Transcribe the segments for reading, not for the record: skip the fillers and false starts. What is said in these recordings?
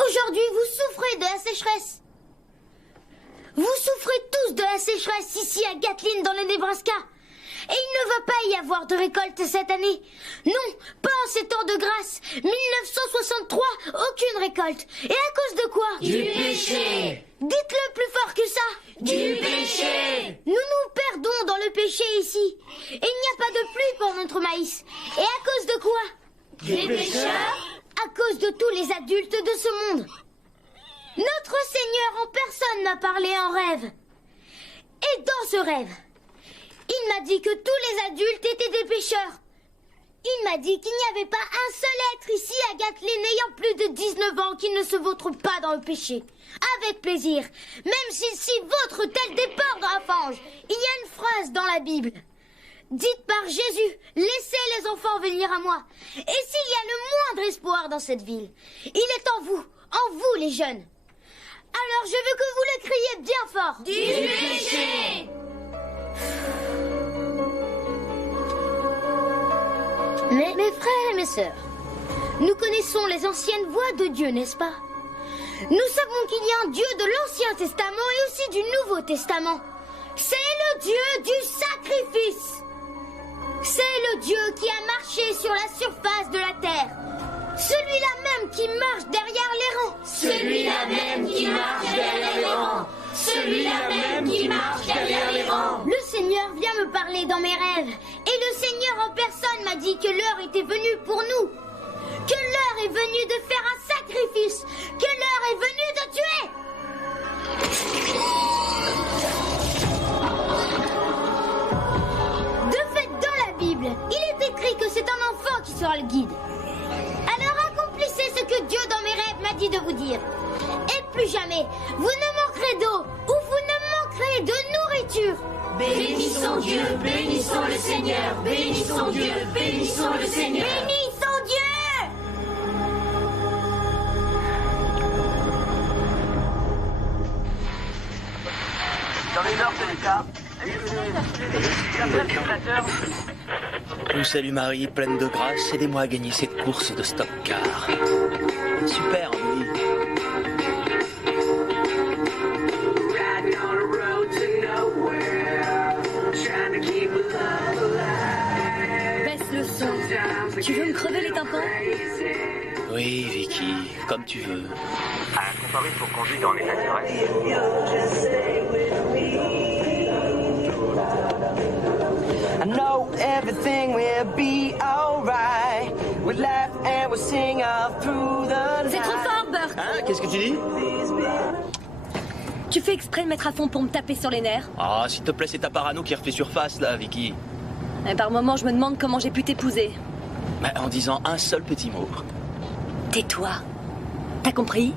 Aujourd'hui, vous souffrez de la sécheresse. Vous souffrez tous de la sécheresse ici à Gatlin dans le Nebraska. Et il ne va pas y avoir de récolte cette année. Non, pas en ces temps de grâce. 1963, aucune récolte. Et à cause de quoi? Du péché. Dites-le plus fort que ça. Du péché. Nous nous perdons dans le péché ici. Et il n'y a pas de pluie pour notre maïs. Et à cause de quoi? Des pécheurs. À cause de tous les adultes de ce monde. Notre Seigneur en personne m'a parlé en rêve. Et dans ce rêve, il m'a dit que tous les adultes étaient des pécheurs. Il m'a dit qu'il n'y avait pas un seul être ici à Gatlin ayant plus de 19 ans qui ne se vautre pas dans le péché. Avec plaisir, même s'il s'y vautre tel des porcs dans la fange. Il y a une phrase dans la Bible. Dite par Jésus, laissez les enfants venir à moi. Et s'il y a le moindre espoir dans cette ville, il est en vous les jeunes. Alors je veux que vous le criez bien fort. Du péché. Mais mes frères et mes sœurs, nous connaissons les anciennes voies de Dieu, n'est-ce pas? Nous savons qu'il y a un Dieu de l'Ancien Testament et aussi du Nouveau Testament. C'est le Dieu du sacrifice. C'est le Dieu qui a marché sur la surface de la terre. Celui-là même qui marche derrière les rangs. Celui-là même qui marche derrière les rangs. Celui-là même qui marche derrière les rangs. Le Seigneur vient me parler dans mes rêves. Et le Seigneur en personne m'a dit que l'heure était venue pour nous. Que l'heure est venue de faire un sacrifice. Que l'heure est venue de tuer. De fait, dans la Bible, il est écrit que c'est un enfant qui sera le guide. Alors accomplissez ce que Dieu dans mes rêves m'a dit de vous dire. Et plus jamais, vous ne manquerez d'eau ou vous ne manquerez de nourriture. Bénissons Dieu, bénissons le Seigneur, bénissons Dieu, bénissons le Seigneur. Bénissons Dieu! Dans les nord de l'État, Salut Marie, pleine de grâce, aidez-moi à gagner cette course de stock car. Super, oui. Baisse le son. Tu veux me crever les tympans? Oui, Vicky, comme tu veux. à comparer pour conduite en état d'ivresse. I know everything will be alright. We laugh and we sing all through the night. C'est trop fort, Burt. Hein? Qu'est-ce que tu dis? Tu fais exprès de mettre à fond pour me taper sur les nerfs. Ah, s'il te plaît, c'est ta parano qui refait surface, là, Vicky. Et par moments, je me demande comment j'ai pu t'épouser. Bah, en disant un seul petit mot. Tais-toi. T'as compris?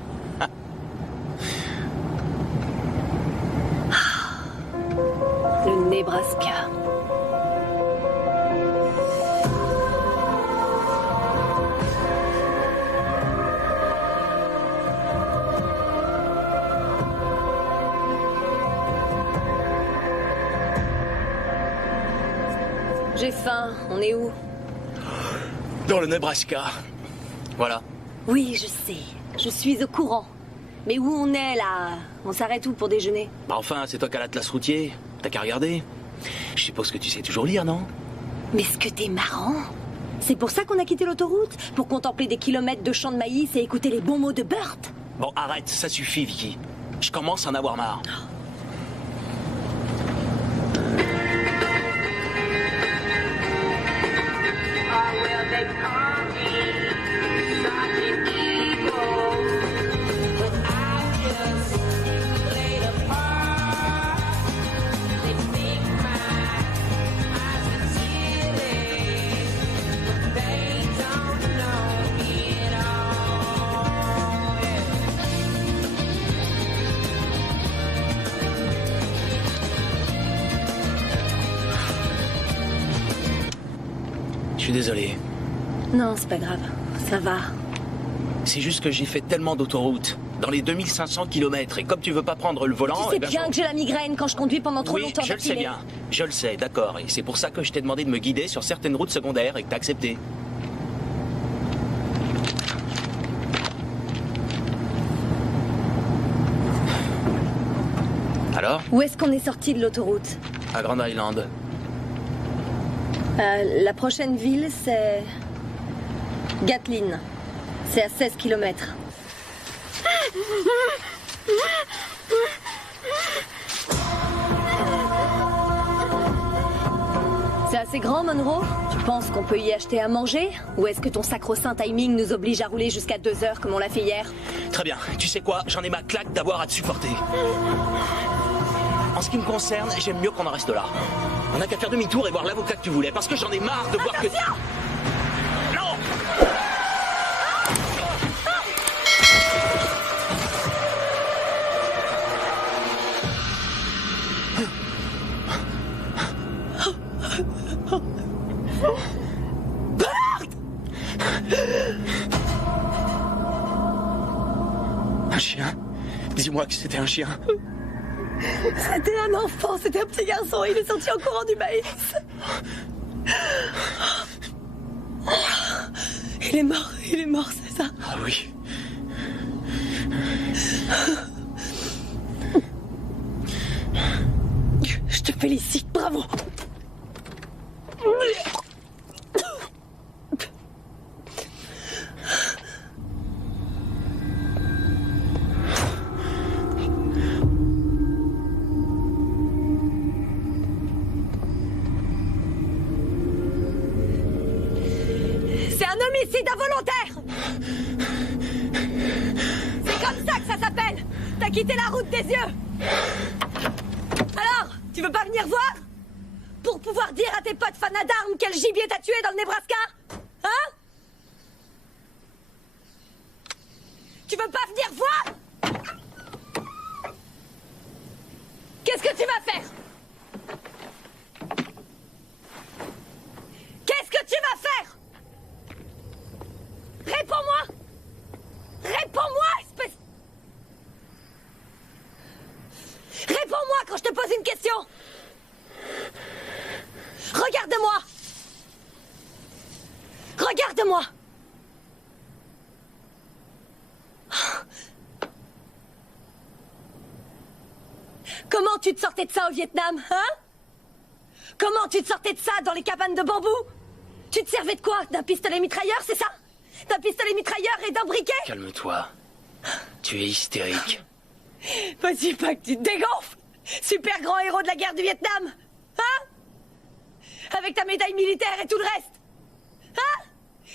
Le Nebraska. J'ai faim. On est où? Dans le Nebraska. Voilà. Oui, je sais. Je suis au courant. Mais où on est, là? On s'arrête où pour déjeuner? Bah enfin, c'est toi qui as l'atlas routier. T'as qu'à regarder. Je suppose que tu sais toujours lire, non? Mais ce que t'es marrant. C'est pour ça qu'on a quitté l'autoroute? Pour contempler des kilomètres de champs de maïs et écouter les bons mots de Burt? Bon, arrête, ça suffit, Vicky. Je commence à en avoir marre. suis désolé. Non, c'est pas grave. Ça va. C'est juste que j'ai fait tellement d'autoroutes, dans les 2500 km, et comme tu veux pas prendre le volant... Tu sais eh ben, bien que j'ai la migraine quand je conduis pendant trop oui, longtemps je le sais d'affilée. bien. Je le sais, d'accord. Et c'est pour ça que je t'ai demandé de me guider sur certaines routes secondaires et que t'as accepté. Alors? Où est-ce qu'on est sorti de l'autoroute? À Grand Island. La prochaine ville, c'est... Gatlin. C'est à 16 km. C'est assez grand, Monroe? Tu penses qu'on peut y acheter à manger? Ou est-ce que ton sacro-saint timing nous oblige à rouler jusqu'à 2 heures comme on l'a fait hier? Très bien. Tu sais quoi? J'en ai ma claque d'avoir à te supporter. En ce qui me concerne, j'aime mieux qu'on en reste là. On n'a qu'à faire demi-tour et voir l'avocat que tu voulais, parce que j'en ai marre de voir que... Non! Un chien? Dis-moi que c'était un chien. C'était un enfant, c'était un petit garçon. Il est sorti en courant du maïs. Il est mort, c'est ça? Ah oui. Je te félicite, bravo. C'est un homicide involontaire. C'est comme ça que ça s'appelle. T'as quitté la route des yeux. Alors, tu veux pas venir voir? Pour pouvoir dire à tes potes fans d'armes quel gibier t'as tué dans le Nebraska? Hein? Tu veux pas venir voir? Qu'est-ce que tu vas faire? Qu'est-ce que tu vas faire? Réponds-moi! Réponds-moi, espèce... Réponds-moi quand je te pose une question! Regarde-moi! Regarde-moi! Comment tu te sortais de ça au Vietnam, hein? Comment tu te sortais de ça dans les cabanes de bambou? Tu te servais de quoi? D'un pistolet mitrailleur, c'est ça? D'un pistolet mitrailleur et d'un briquet? Calme-toi. Tu es hystérique. Vas-y, pas que tu te dégonfles! Super grand héros de la guerre du Vietnam! Hein? Avec ta médaille militaire et tout le reste! Hein?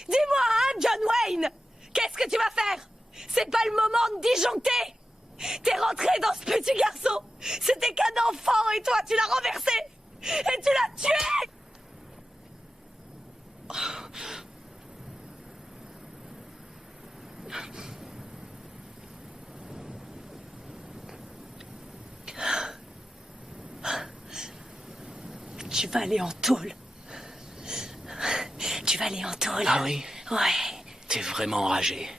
Dis-moi, hein, John Wayne! Qu'est-ce que tu vas faire? C'est pas le moment de disjoncter! T'es rentré dans ce petit garçon! C'était qu'un enfant et toi, tu l'as renversé! Et tu l'as tué! Tu vas aller en tôle. Tu vas aller en tôle. Ah oui? Ouais. T'es vraiment enragé.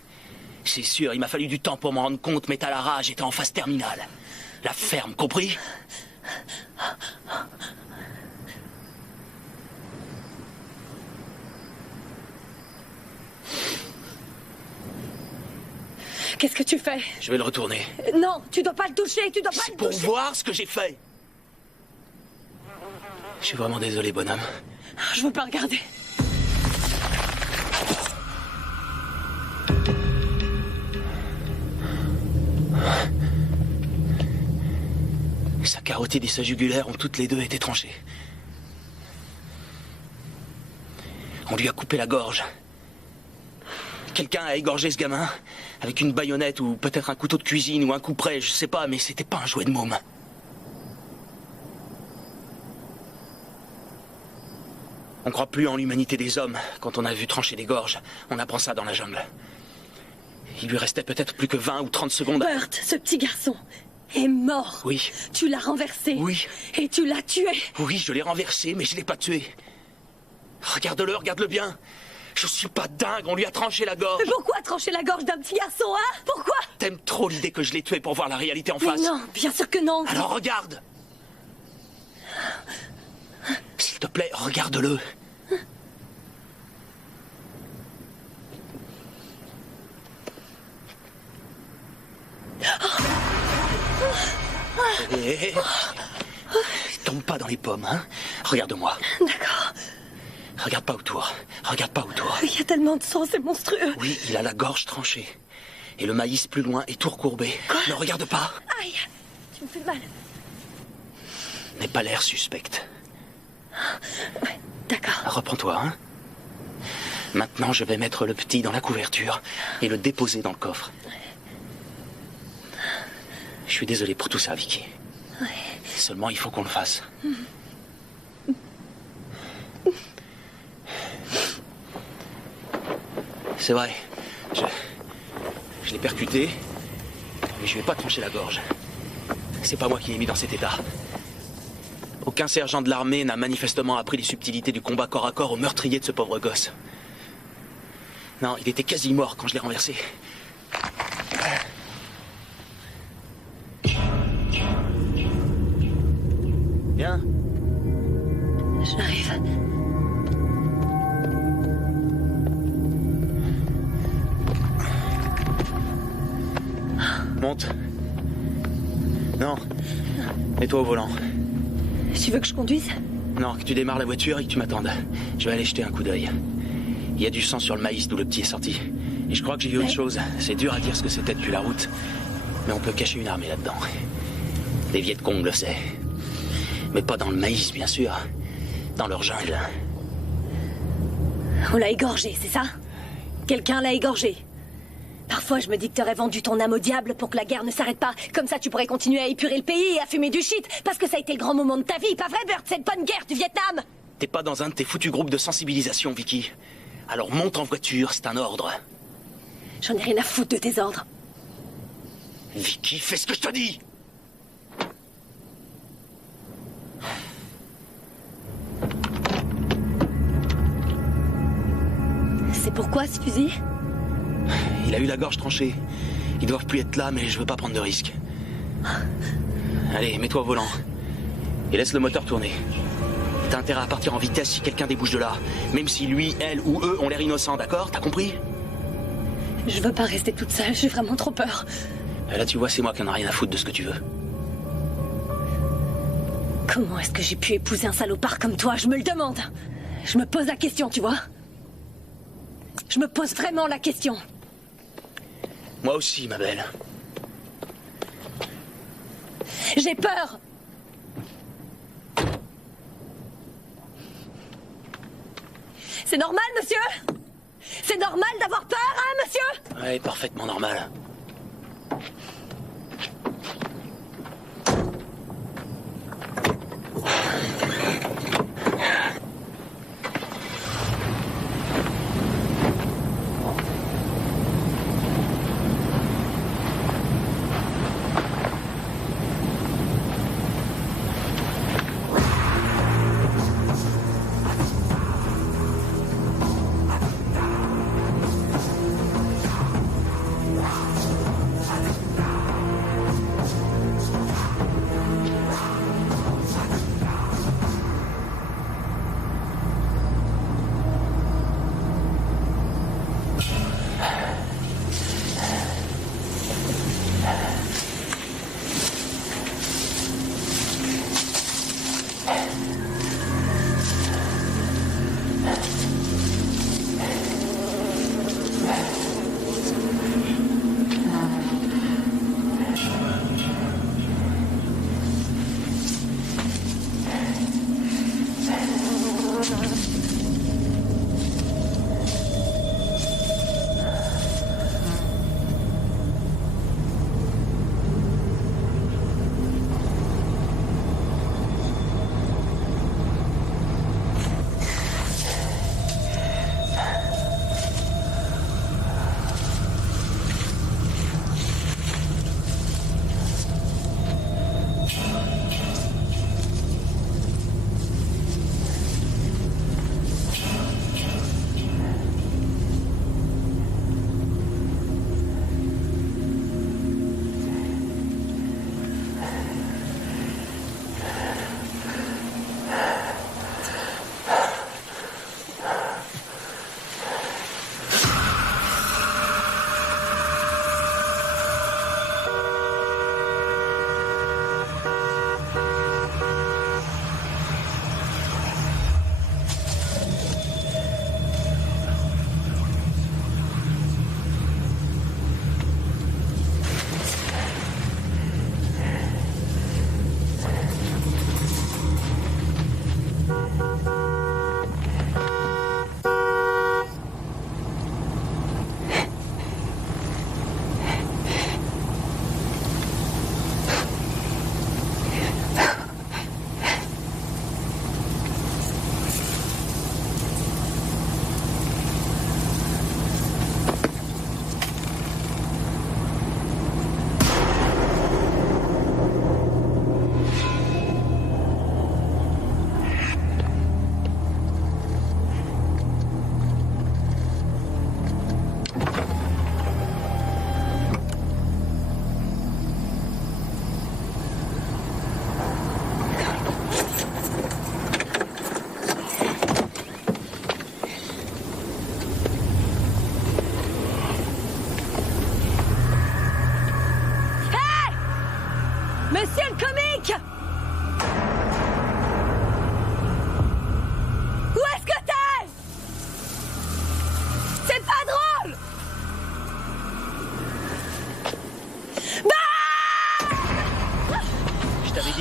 C'est sûr, il m'a fallu du temps pour m'en rendre compte, mais t'as la rage et t'es en phase terminale. La ferme, compris? Qu'est-ce que tu fais? Je vais le retourner. Non, tu dois pas le toucher, tu dois pas C'est le pour toucher. voir ce que j'ai fait. Je suis vraiment désolé, bonhomme. Je veux pas regarder. Sa carotide et sa jugulaire ont toutes les deux été tranchées. On lui a coupé la gorge. Quelqu'un a égorgé ce gamin avec une baïonnette ou peut-être un couteau de cuisine ou un couperet, je sais pas, mais c'était pas un jouet de môme. On croit plus en l'humanité des hommes quand on a vu trancher des gorges. On apprend ça dans la jungle. Il lui restait peut-être plus que 20 ou 30 secondes. Burt, ce petit garçon est mort. Oui. Tu l'as renversé. Oui. Et tu l'as tué. Oui, je l'ai renversé, mais je l'ai pas tué. Regarde-le, regarde-le bien. Je suis pas dingue, on lui a tranché la gorge. Mais pourquoi trancher la gorge d'un petit garçon, hein? Pourquoi? T'aimes trop l'idée que je l'ai tué pour voir la réalité en Mais face. non, bien sûr que non. Alors regarde. S'il te plaît, regarde-le. Hé, tombe pas dans les pommes, hein. Regarde-moi. D'accord. Regarde pas autour. Regarde pas autour. Il y a tellement de sang, c'est monstrueux. Oui, il a la gorge tranchée. Et le maïs plus loin est tout recourbé. Quoi? Ne regarde pas. Aïe, tu me fais mal. N'aie pas l'air suspecte. Ouais, d'accord. Reprends-toi, hein. Maintenant, je vais mettre le petit dans la couverture et le déposer dans le coffre. Je suis désolé pour tout ça, Vicky. Ouais. Seulement, il faut qu'on le fasse. C'est vrai. Je l'ai percuté, mais je lui ai pas tranché la gorge. C'est pas moi qui l'ai mis dans cet état. Aucun sergent de l'armée n'a manifestement appris les subtilités du combat corps à corps au meurtrier de ce pauvre gosse. Non, il était quasi mort quand je l'ai renversé. Viens. J'arrive. Monte. Non. Mets-toi au volant. Tu veux que je conduise? Non, que tu démarres la voiture et que tu m'attendes. Je vais aller jeter un coup d'œil. Il y a du sang sur le maïs d'où le petit est sorti. Et je crois que j'ai vu autre chose. C'est dur à dire ce que c'était depuis la route. Mais on peut cacher une armée là-dedans. Les Vietcong le savent. Mais pas dans le maïs, bien sûr. Dans leur jungle. On l'a égorgé, c'est ça? Quelqu'un l'a égorgé. Parfois, je me dis que t'aurais vendu ton âme au diable pour que la guerre ne s'arrête pas. Comme ça, tu pourrais continuer à épurer le pays et à fumer du shit. Parce que ça a été le grand moment de ta vie, pas vrai, Burt? Cette bonne guerre du Vietnam! T'es pas dans un de tes foutus groupes de sensibilisation, Vicky. Alors monte en voiture, c'est un ordre. J'en ai rien à foutre de tes ordres. Vicky, fais ce que je te dis! C'est pourquoi ce fusil? Il a eu la gorge tranchée. Ils doivent plus être là, mais je veux pas prendre de risques. Allez, mets-toi au volant. Et laisse le moteur tourner. T'as intérêt à partir en vitesse si quelqu'un débouche de là. Même si lui, elle ou eux ont l'air innocents, d'accord? T'as compris? Je veux pas rester toute seule, j'ai vraiment trop peur. Là, tu vois, c'est moi qui en ai rien à foutre de ce que tu veux. Comment est-ce que j'ai pu épouser un salopard comme toi? Je me le demande. Je me pose la question, tu vois? Je me pose vraiment la question. Moi aussi, ma belle. J'ai peur. C'est normal, monsieur? C'est normal d'avoir peur, hein, monsieur? Ouais, parfaitement normal.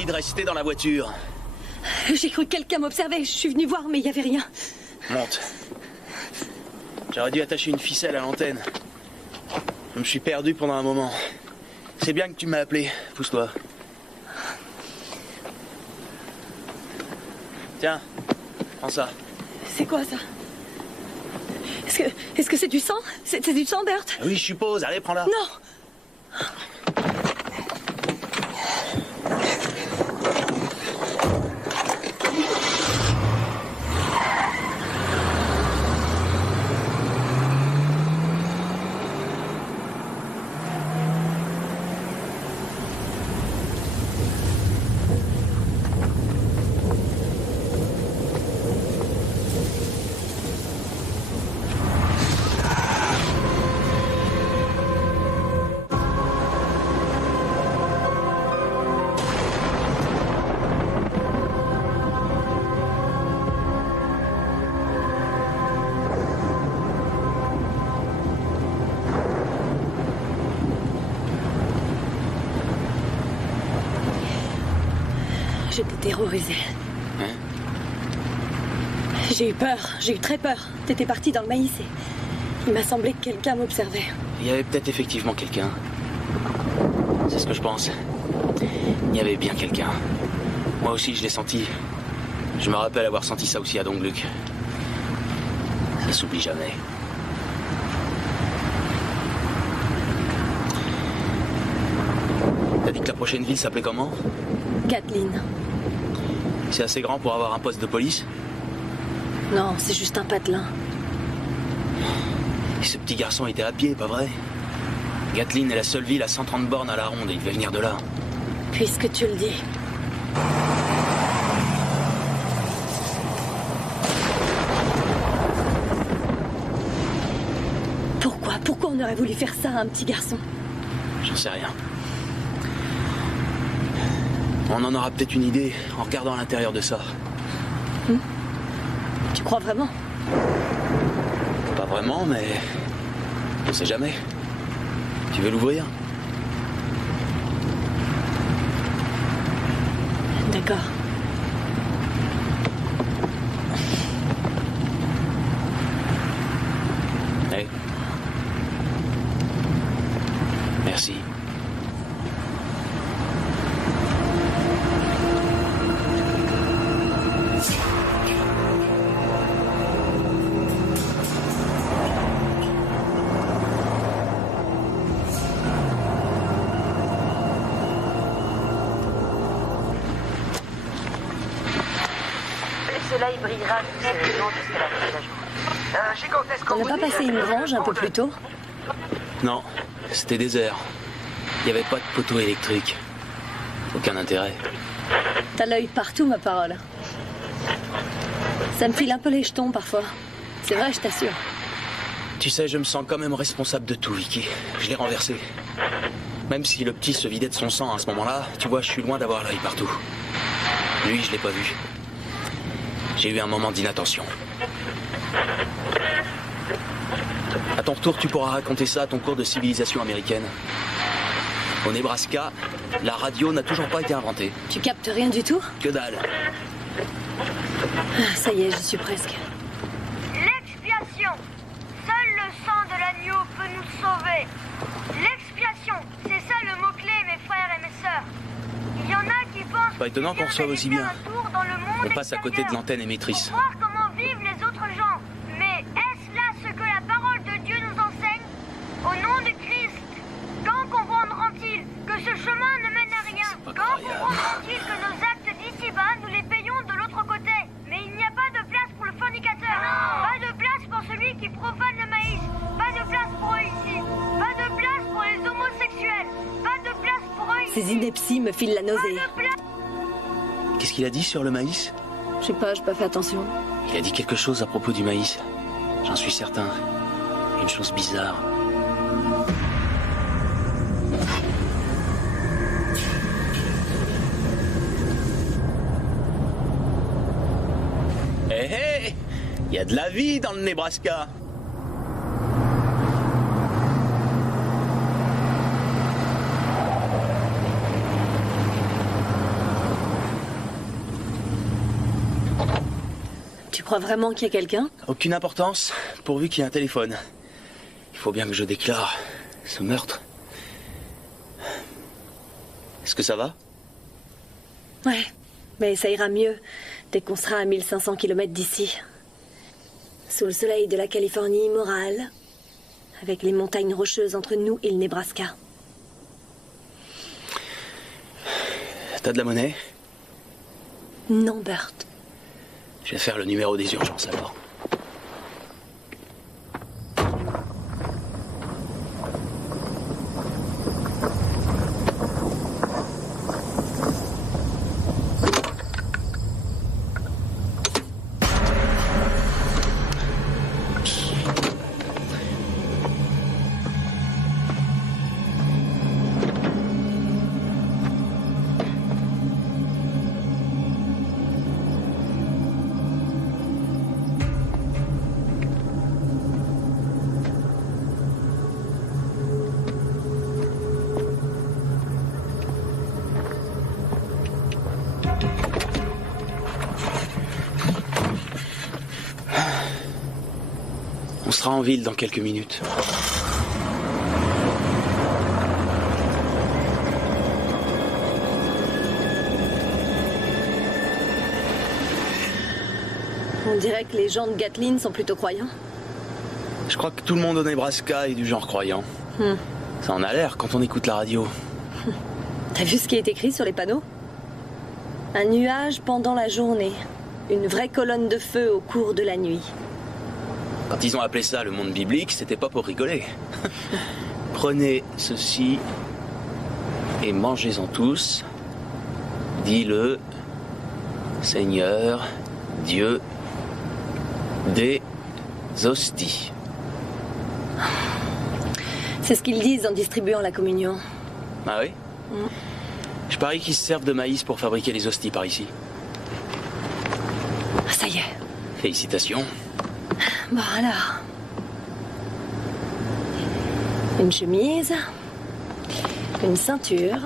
de rester dans la voiture. J'ai cru que quelqu'un m'observait. Je suis venue voir, mais il n'y avait rien. Monte. J'aurais dû attacher une ficelle à l'antenne. Je me suis perdu pendant un moment. C'est bien que tu m'as appelé. Pousse-toi. Tiens, prends ça. C'est quoi ça? Est-ce que c'est du sang? C'est du sang, Bert? Oui, je suppose. Allez, prends-la. Non! J'étais terrorisée. Hein? J'ai eu peur, j'ai eu très peur. T'étais parti dans le maïs et il m'a semblé que quelqu'un m'observait. Il y avait peut-être effectivement quelqu'un. C'est ce que je pense. Il y avait bien quelqu'un. Moi aussi, je l'ai senti. Je me rappelle avoir senti ça aussi à Dongluk. Ça s'oublie jamais. T'as dit que la prochaine ville s'appelait comment? Kathleen. C'est assez grand pour avoir un poste de police? Non, c'est juste un patelin. Et ce petit garçon était à pied, pas vrai? Kathleen est la seule ville à 130 bornes à la ronde et il devait venir de là. Puisque tu le dis. Pourquoi on aurait voulu faire ça à un petit garçon? J'en sais rien. On en aura peut-être une idée en regardant à l'intérieur de ça. Tu crois vraiment? Pas vraiment, mais on sait jamais. Tu veux l'ouvrir? D'accord. Hey. Merci. Le soleil brillera justement jusqu'à la fin de la journée. Chico, est-ce qu'on On n'a pas passé une grange un peu plus tôt? Non, c'était désert. Il n'y avait pas de poteau électrique. Aucun intérêt. T'as l'œil partout, ma parole. Ça me file un peu les jetons parfois. C'est vrai, je t'assure. Tu sais, je me sens quand même responsable de tout, Vicky. Je l'ai renversé. Même si le petit se vidait de son sang à ce moment-là, tu vois, je suis loin d'avoir l'œil partout. Lui, je l'ai pas vu. J'ai eu un moment d'inattention. À ton retour, tu pourras raconter ça à ton cours de civilisation américaine. Au Nebraska, la radio n'a toujours pas été inventée. Tu captes rien du tout? Que dalle. Ah, ça y est, j'y suis presque. L'expiation. Seul le sang de l'agneau peut nous sauver. L'expiation, c'est ça le mot-clé, mes frères et mes sœurs. Il y en a qui pensent... Pas étonnant qu'on reçoive aussi bien. On passe à côté de l'antenne émettrice. Pour voir comment vivent les autres gens. Mais est-ce là ce que la parole de Dieu nous enseigne? Au nom du Christ, quand comprendront-ils que ce chemin ne mène à rien? Quand comprendront-ils que nos actes d'ici-bas, nous les payons de l'autre côté? Mais il n'y a pas de place pour le fornicateur. Pas de place pour celui qui profane le maïs. Pas de place pour eux ici. Pas de place pour les homosexuels. Pas de place pour eux ici. Ces inepties me filent la nausée. Qu'est-ce qu'il a dit sur le maïs? Je sais pas, j'ai pas fait attention. Il a dit quelque chose à propos du maïs. J'en suis certain. Une chose bizarre. Hé hé! Il y a de la vie dans le Nebraska! crois vraiment qu'il y a quelqu'un? Aucune importance, pourvu qu'il y ait un téléphone. Il faut bien que je déclare ce meurtre. Est-ce que ça va? Ouais, mais ça ira mieux dès qu'on sera à 1500 km d'ici. Sous le soleil de la Californie immorale, avec les montagnes rocheuses entre nous et le Nebraska. T'as de la monnaie? Non, Bert. Je vais faire le numéro des urgences alors. On sera en ville dans quelques minutes. On dirait que les gens de Gatlin sont plutôt croyants. Je crois que tout le monde au Nebraska est du genre croyant. Ça en a l'air quand on écoute la radio. T'as vu ce qui est écrit sur les panneaux? Un nuage pendant la journée. Une vraie colonne de feu au cours de la nuit. Quand ils ont appelé ça le monde biblique, c'était pas pour rigoler. Prenez ceci et mangez-en tous, dit le Seigneur Dieu des hosties. C'est ce qu'ils disent en distribuant la communion. Ah oui? Je parie qu'ils se servent de maïs pour fabriquer les hosties par ici. Ah, ça y est. Félicitations. Bon alors. Une chemise. Une ceinture.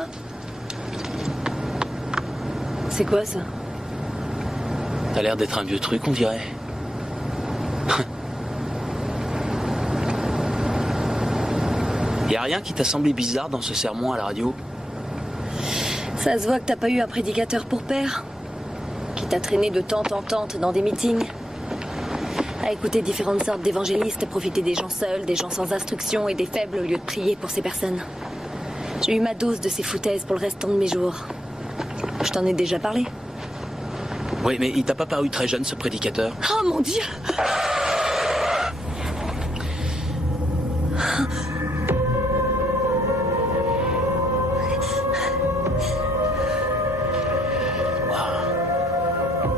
C'est quoi ça? T'as l'air d'être un vieux truc, on dirait. Y a rien qui t'a semblé bizarre dans ce sermon à la radio? Ça se voit que t'as pas eu un prédicateur pour père, qui t'a traîné de tente en tente dans des meetings, à écouter différentes sortes d'évangélistes, profiter des gens seuls, des gens sans instruction et des faibles au lieu de prier pour ces personnes. J'ai eu ma dose de ces foutaises pour le restant de mes jours. Je t'en ai déjà parlé. Oui, mais il t'a pas paru très jeune, ce prédicateur? Oh mon Dieu!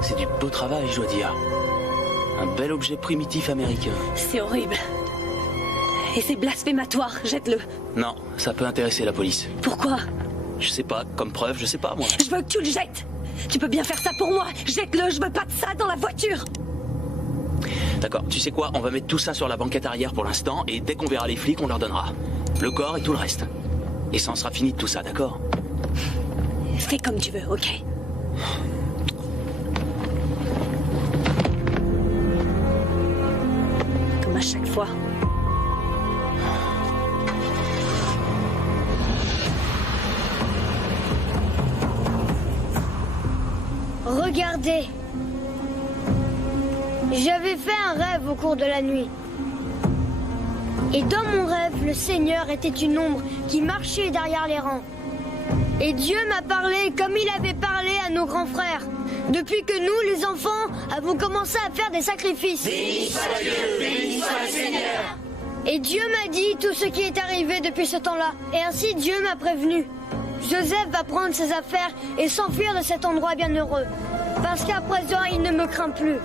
C'est du beau travail, je dois dire. Un bel objet primitif américain. C'est horrible. Et c'est blasphématoire, jette-le. Non, ça peut intéresser la police. Pourquoi? Je sais pas, comme preuve, je sais pas, moi. Je veux que tu le jettes. Tu peux bien faire ça pour moi. Jette-le, je veux pas de ça dans la voiture. D'accord, tu sais quoi? On va mettre tout ça sur la banquette arrière pour l'instant, et dès qu'on verra les flics, on leur donnera. Le corps et tout le reste. Et ça en sera fini de tout ça, d'accord? Fais comme tu veux, ok? Comme à chaque fois. Regardez. J'avais fait un rêve au cours de la nuit. Et dans mon rêve, le Seigneur était une ombre qui marchait derrière les rangs. Et Dieu m'a parlé comme il avait parlé à nos grands frères. Depuis que nous, les enfants, avons commencé à faire des sacrifices. Béni soit Dieu, béni soit le Seigneur. Et Dieu m'a dit tout ce qui est arrivé depuis ce temps-là. Et ainsi Dieu m'a prévenu. Joseph va prendre ses affaires et s'enfuir de cet endroit bienheureux. Parce qu'à présent, il ne me craint plus.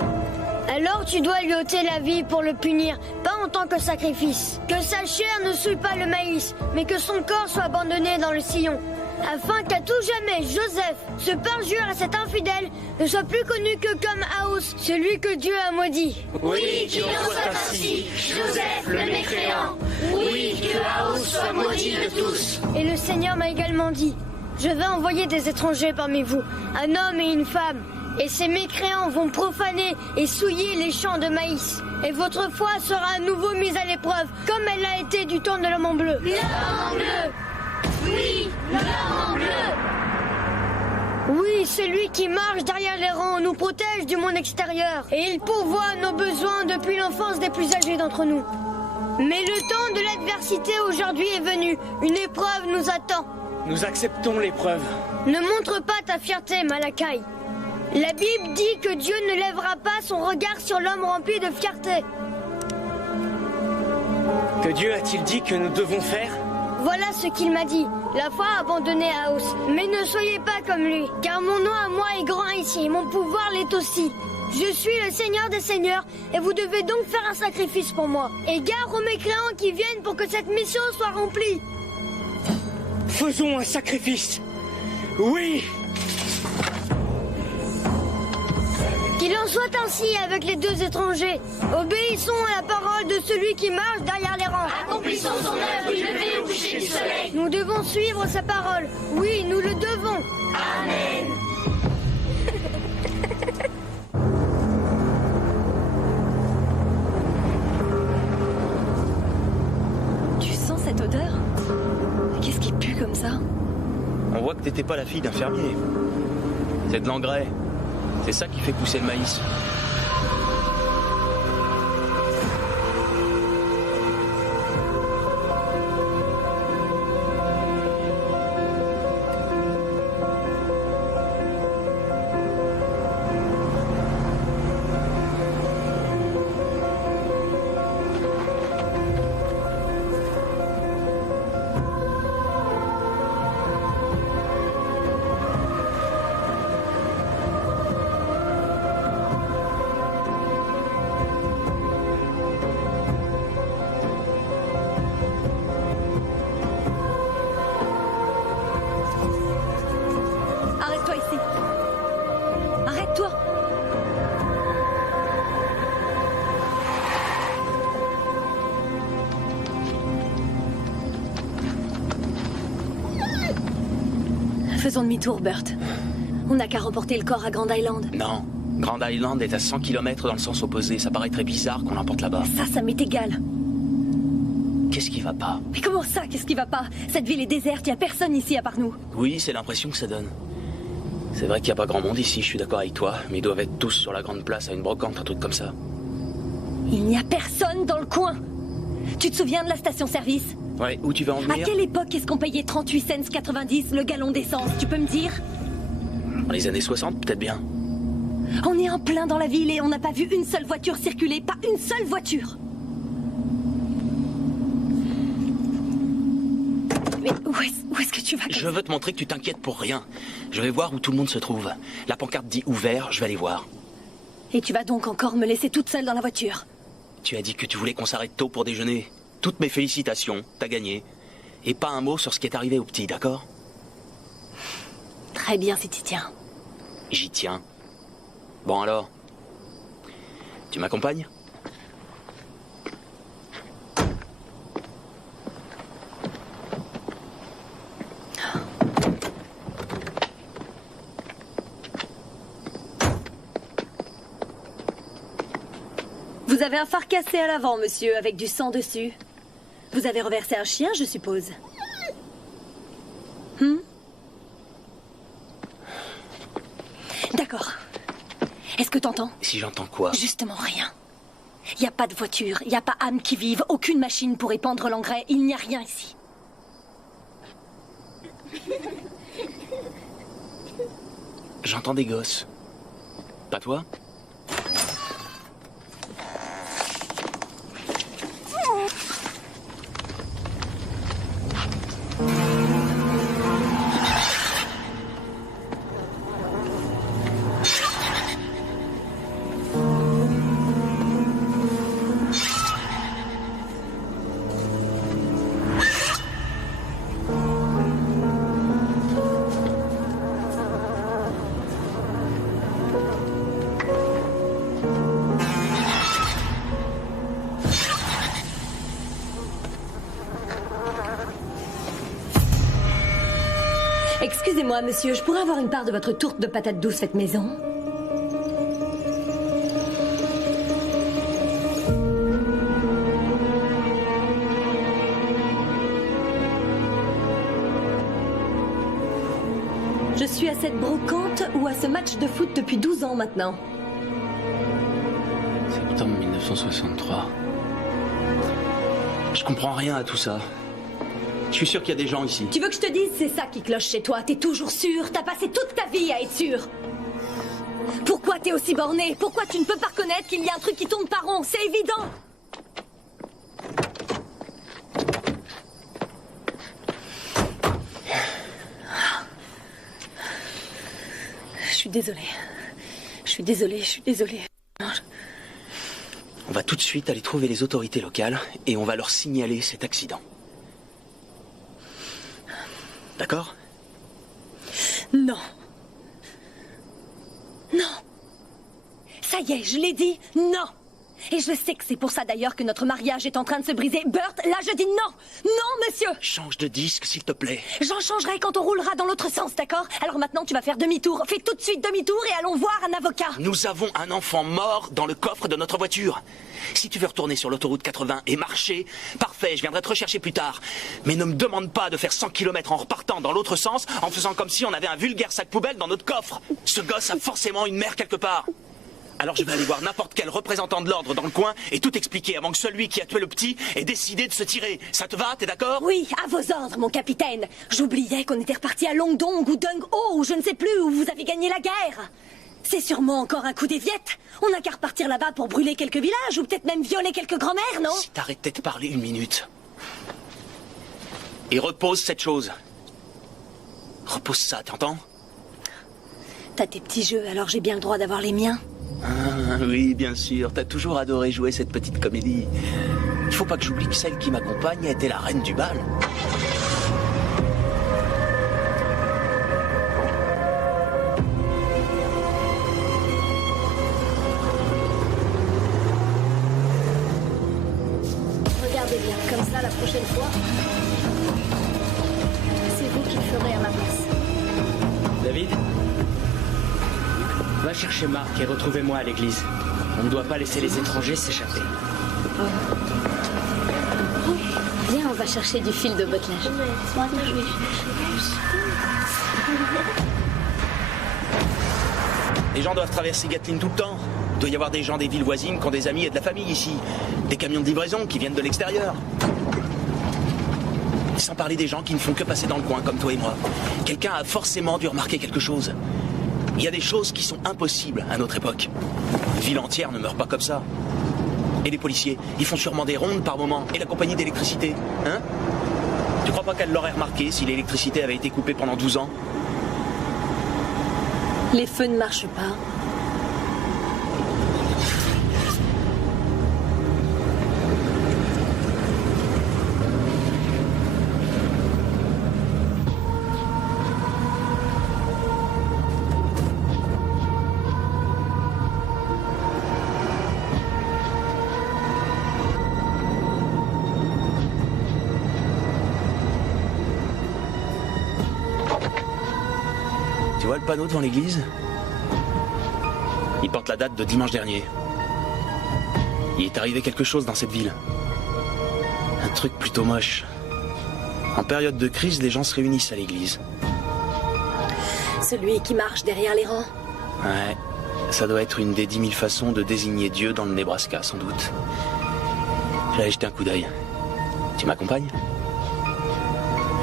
Alors tu dois lui ôter la vie pour le punir, pas en tant que sacrifice. Que sa chair ne souille pas le maïs, mais que son corps soit abandonné dans le sillon. Afin qu'à tout jamais, Joseph, ce parjure à cet infidèle, ne soit plus connu que comme Aos, celui que Dieu a maudit. Oui, qu'il en soit ainsi, Joseph le mécréant. Oui, que Aos soit maudit de tous. Et le Seigneur m'a également dit, je vais envoyer des étrangers parmi vous, un homme et une femme, Et ces mécréants vont profaner et souiller les champs de maïs. Et votre foi sera à nouveau mise à l'épreuve, comme elle l'a été du temps de l'homme en bleu. L'homme en bleu! Oui, l'homme en bleu! Oui, celui qui marche derrière les rangs nous protège du monde extérieur. Et il pourvoit à nos besoins depuis l'enfance des plus âgés d'entre nous. Mais le temps de l'adversité aujourd'hui est venu. Une épreuve nous attend. Nous acceptons l'épreuve. Ne montre pas ta fierté, Malakai. La Bible dit que Dieu ne lèvera pas son regard sur l'homme rempli de fierté. Que Dieu a-t-il dit que nous devons faire? Voilà ce qu'il m'a dit. La foi a abandonné Aos. Mais ne soyez pas comme lui, car mon nom à moi est grand ici, mon pouvoir l'est aussi. Je suis le Seigneur des Seigneurs, et vous devez donc faire un sacrifice pour moi. Et gare aux mécréants qui viennent pour que cette mission soit remplie. Faisons un sacrifice. Oui! Qu'il en soit ainsi avec les deux étrangers. Obéissons à la parole de celui qui marche derrière les rangs. Accomplissons son œuvre du lever au coucher du soleil. Nous devons suivre sa parole. Oui, nous le devons. Amen. Tu sens cette odeur? Qu'est-ce qui pue comme ça? On voit que t'étais pas la fille d'un fermier. C'est de l'engrais. C'est ça qui fait pousser le maïs. Arrête-toi ici. Arrête-toi. Faisons demi-tour, Burt. On n'a qu'à reporter le corps à Grand Island. Non. Grand Island est à 100 km dans le sens opposé. Ça paraît très bizarre qu'on l'emporte là-bas. Ça m'est égal. Qu'est-ce qui va pas? Mais comment ça, qu'est-ce qui va pas? Cette ville est déserte, y a personne ici à part nous. Oui, c'est l'impression que ça donne. C'est vrai qu'il n'y a pas grand monde ici, je suis d'accord avec toi. Mais ils doivent être tous sur la grande place à une brocante, un truc comme ça. Il n'y a personne dans le coin. Tu te souviens de la station-service? Ouais, où tu vas en À venir? quelle époque est-ce qu'on payait 38 cents 90 le gallon d'essence? Tu peux me dire? Dans les années 60, peut-être bien. On est en plein dans la ville et on n'a pas vu une seule voiture circuler, pas une seule voiture. Mais où est-ce que tu vas? Je veux te montrer que tu t'inquiètes pour rien. Je vais voir où tout le monde se trouve. La pancarte dit ouvert, je vais aller voir. Et tu vas donc encore me laisser toute seule dans la voiture? Tu as dit que tu voulais qu'on s'arrête tôt pour déjeuner. Toutes mes félicitations, t'as gagné. Et pas un mot sur ce qui est arrivé au petit, d'accord? Très bien si t'y tiens. J'y tiens. Bon alors, tu m'accompagnes? Vous avez un phare cassé à l'avant, monsieur, avec du sang dessus. Vous avez reversé un chien, je suppose. D'accord. Est-ce que t'entends? Si j'entends quoi? Justement rien. Il n'y a pas de voiture, il n'y a pas âme qui vive, aucune machine pour épandre l'engrais, il n'y a rien ici. J'entends des gosses. Pas toi? Excusez-moi, monsieur, je pourrais avoir une part de votre tourte de patates douces faite maison? Je suis à cette brocante ou à ce match de foot depuis 12 ans maintenant. Septembre 1963. Je comprends rien à tout ça. Je suis sûr qu'il y a des gens ici. Tu veux que je te dise, c'est ça qui cloche chez toi. T'es toujours sûr. T'as passé toute ta vie à être sûr. Pourquoi t'es aussi borné? Pourquoi tu ne peux pas reconnaître qu'il y a un truc qui tourne pas rond? C'est évident. Je suis désolée. Je suis désolée, je suis désolée. On va tout de suite aller trouver les autorités locales et on va leur signaler cet accident. D'accord? Non. Non. Ça y est, je l'ai dit, non. Et je sais que c'est pour ça d'ailleurs que notre mariage est en train de se briser. Burt, là je dis non. Non, monsieur. Change de disque, s'il te plaît. J'en changerai quand on roulera dans l'autre sens, d'accord? Alors maintenant, tu vas faire demi-tour. Fais tout de suite demi-tour et allons voir un avocat. Nous avons un enfant mort dans le coffre de notre voiture. Si tu veux retourner sur l'autoroute 80 et marcher, parfait, je viendrai te rechercher plus tard. Mais ne me demande pas de faire 100 km en repartant dans l'autre sens en faisant comme si on avait un vulgaire sac poubelle dans notre coffre. Ce gosse a forcément une mère quelque part. Alors je vais aller voir n'importe quel représentant de l'ordre dans le coin et tout expliquer avant que celui qui a tué le petit ait décidé de se tirer. Ça te va, t'es d'accord? Oui, à vos ordres, mon capitaine. J'oubliais qu'on était reparti à Longdong ou Dung-Ho ou je ne sais plus où vous avez gagné la guerre. C'est sûrement encore un coup des Viettes. On n'a qu'à repartir là-bas pour brûler quelques villages ou peut-être même violer quelques grand-mères, non? Si t'arrêtais de parler une minute. Et repose cette chose. Repose ça, t'entends? T'as tes petits jeux, alors j'ai bien le droit d'avoir les miens. Ah, oui, bien sûr. T'as toujours adoré jouer cette petite comédie. Il faut pas que j'oublie que celle qui m'accompagne a été la reine du bal. Regardez bien, comme ça, la prochaine fois, c'est vous qui le ferez à ma place. David? Va chercher Marc et retrouvez-moi à l'église. On ne doit pas laisser les étrangers s'échapper. Viens, on va chercher du fil de bottelage. Les gens doivent traverser Gatlin tout le temps. Il doit y avoir des gens des villes voisines qui ont des amis et de la famille ici. Des camions de livraison qui viennent de l'extérieur. Sans parler des gens qui ne font que passer dans le coin, comme toi et moi. Quelqu'un a forcément dû remarquer quelque chose. Il y a des choses qui sont impossibles à notre époque. Une ville entière ne meurt pas comme ça. Et les policiers, ils font sûrement des rondes par moment. Et la compagnie d'électricité, hein? Tu crois pas qu'elle l'aurait remarqué si l'électricité avait été coupée pendant 12 ans? Les feux ne marchent pas. Tu vois le panneau devant l'église? Il porte la date de dimanche dernier. Il est arrivé quelque chose dans cette ville. Un truc plutôt moche. En période de crise, les gens se réunissent à l'église. Celui qui marche derrière les rangs. Ouais, ça doit être une des 10 000 façons de désigner Dieu dans le Nebraska, sans doute. J'allais jeter un coup d'œil. Tu m'accompagnes?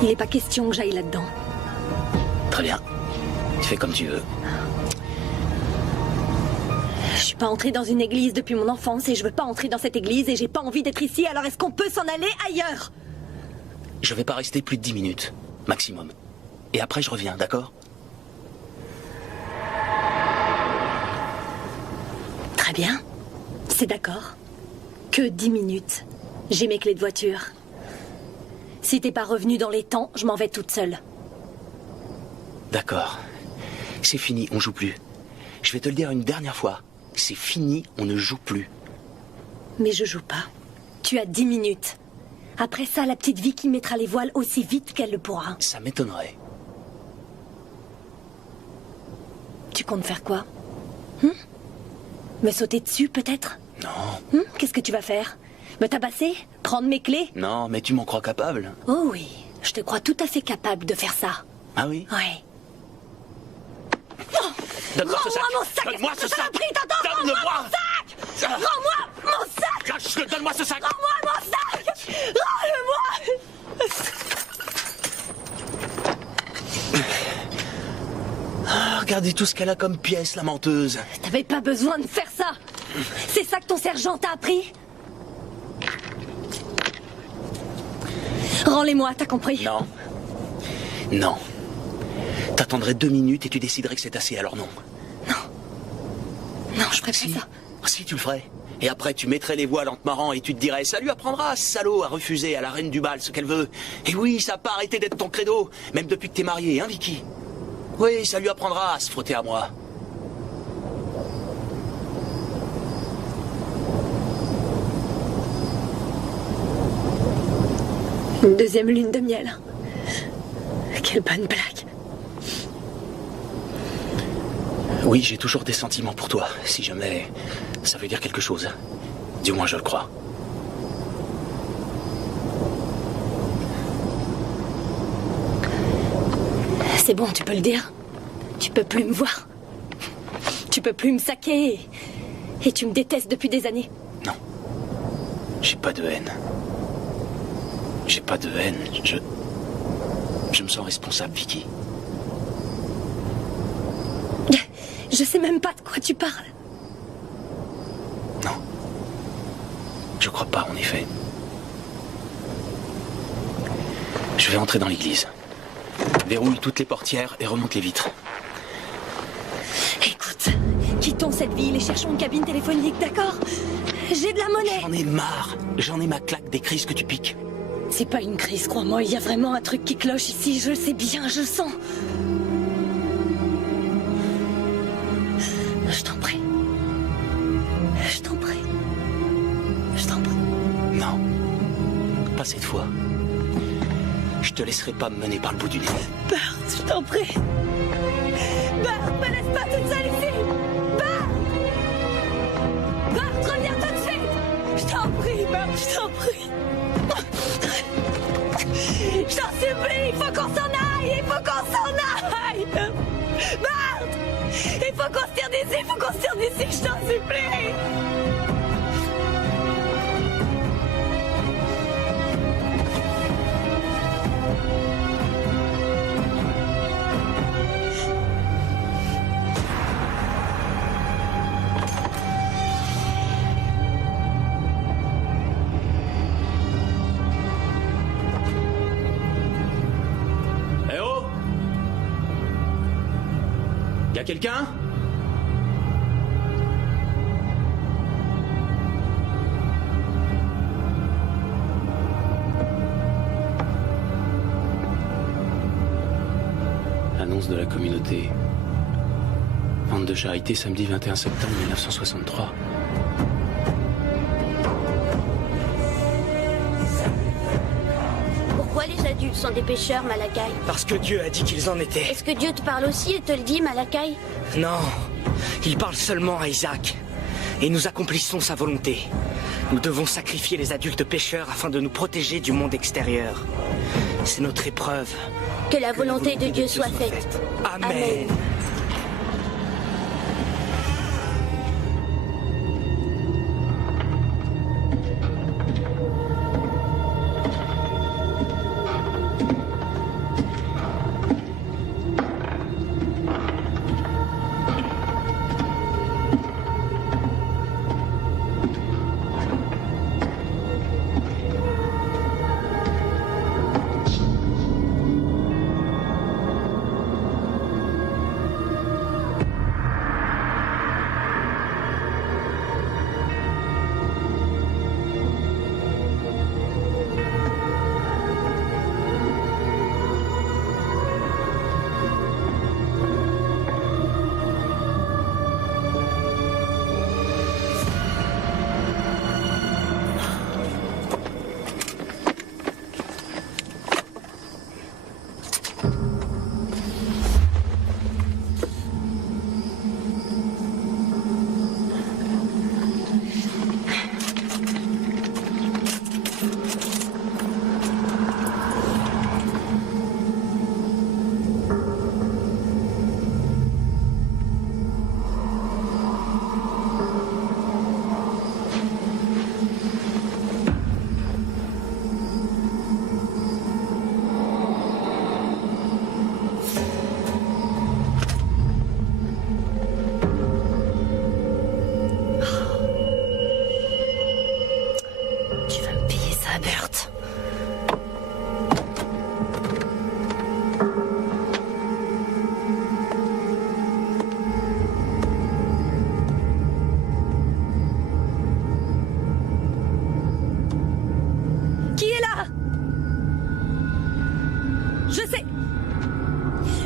Il n'est pas question que j'aille là-dedans. Très bien. Tu fais comme tu veux. Je suis pas entrée dans une église depuis mon enfance et je veux pas entrer dans cette église et j'ai pas envie d'être ici, alors est-ce qu'on peut s'en aller ailleurs? Je vais pas rester plus de 10 minutes, maximum. Et après, je reviens, d'accord? Très bien. C'est d'accord. Que 10 minutes. J'ai mes clés de voiture. Si t'es pas revenu dans les temps, je m'en vais toute seule. D'accord. C'est fini, on joue plus. Je vais te le dire une dernière fois. C'est fini, on ne joue plus. Mais je joue pas. Tu as 10 minutes. Après ça, la petite Vicky mettra les voiles aussi vite qu'elle le pourra. Ça m'étonnerait. Tu comptes faire quoi? Me sauter dessus, peut-être? Non. Qu'est-ce que tu vas faire? Me tabasser? Prendre mes clés? Non, mais tu m'en crois capable? Oh oui, je te crois tout à fait capable de faire ça. Ah oui? Ouais. Donne-moi ce sac. Rends-moi mon sac. Donne-moi ce sac. T'entends? Rends-moi Donne-le-moi. mon sac. Rends-moi mon sac. Lâche-le, donne-moi ce sac. Rends-moi mon sac. Rends-le-moi. Ah, regardez tout ce qu'elle a comme pièces, la menteuse. T'avais pas besoin de faire ça. C'est ça que ton sergent t'a appris? Rends-les-moi, t'as compris? Non. Non. T'attendrais 2 minutes et tu déciderais que c'est assez, alors non. Non, je ferais Si. pas ça. Si, tu le ferais. Et après, tu mettrais les voiles en te marrant et tu te dirais, ça lui apprendra, ce salaud, à refuser à la reine du bal ce qu'elle veut. Et oui, ça n'a pas arrêté d'être ton credo, même depuis que t'es marié, hein, Vicky? Oui, ça lui apprendra à se frotter à moi. Une deuxième lune de miel. Quelle bonne blague. Oui, j'ai toujours des sentiments pour toi, si jamais ça veut dire quelque chose. Du moins, je le crois. C'est bon, tu peux le dire. Tu peux plus me voir. Tu peux plus me saquer. Et tu me détestes depuis des années. Non. J'ai pas de haine. J'ai pas de haine. Je me sens responsable, Vicky. Je sais même pas de quoi tu parles. Non. Je crois pas, en effet. Je vais entrer dans l'église. Verrouille toutes les portières et remonte les vitres. Écoute, quittons cette ville et cherchons une cabine téléphonique, d'accord? J'ai de la monnaie. J'en ai marre. J'en ai ma claque des crises que tu piques. C'est pas une crise, crois-moi. Il y a vraiment un truc qui cloche ici. Je le sais bien, je le sens. Je t'en prie. Je t'en prie. Je t'en prie. Non. Pas cette fois. Je te laisserai pas me mener par le bout du nez. Bart, je t'en prie. Bart, me laisse pas toute seule ici. Bart! Bart, reviens tout de suite. Je t'en prie, Bart, je t'en prie. Je t'en supplie, il faut qu'on s'en aille. Il faut qu'on s'en aille. Bart! Il faut qu'on se tire d'ici, il faut qu'on se tire d'ici, je t'en supplie. Eh oh! Y'a quelqu'un? Annonce de la communauté. Vente de charité samedi 21 septembre 1963. Pourquoi les adultes sont des pêcheurs, Malakai? Parce que Dieu a dit qu'ils en étaient. Est-ce que Dieu te parle aussi et te le dit, Malakai? Non, il parle seulement à Isaac. Et nous accomplissons sa volonté. Nous devons sacrifier les adultes pécheurs afin de nous protéger du monde extérieur. C'est notre épreuve. Que la volonté de Dieu soit faite. Amen. Amen.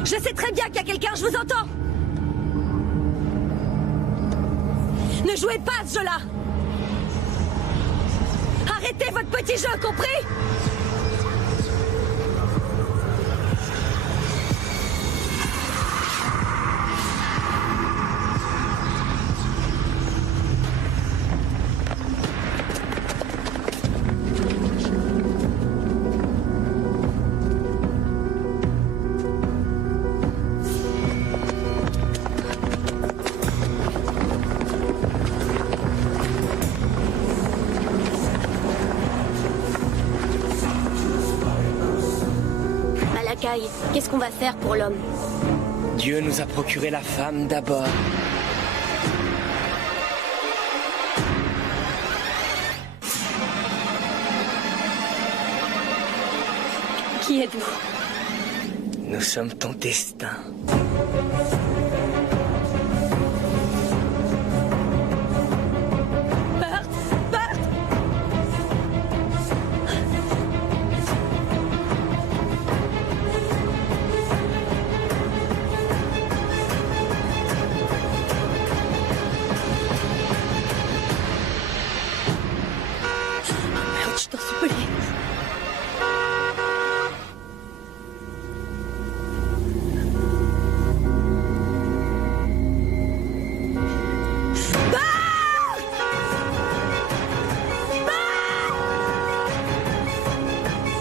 Je sais très bien qu'il y a quelqu'un, je vous entends. Ne jouez pas à ce jeu-là. Arrêtez votre petit jeu, compris? Qu'est-ce qu'on va faire pour l'homme? Dieu nous a procuré la femme d'abord. Qui êtes-vous? Nous sommes ton destin.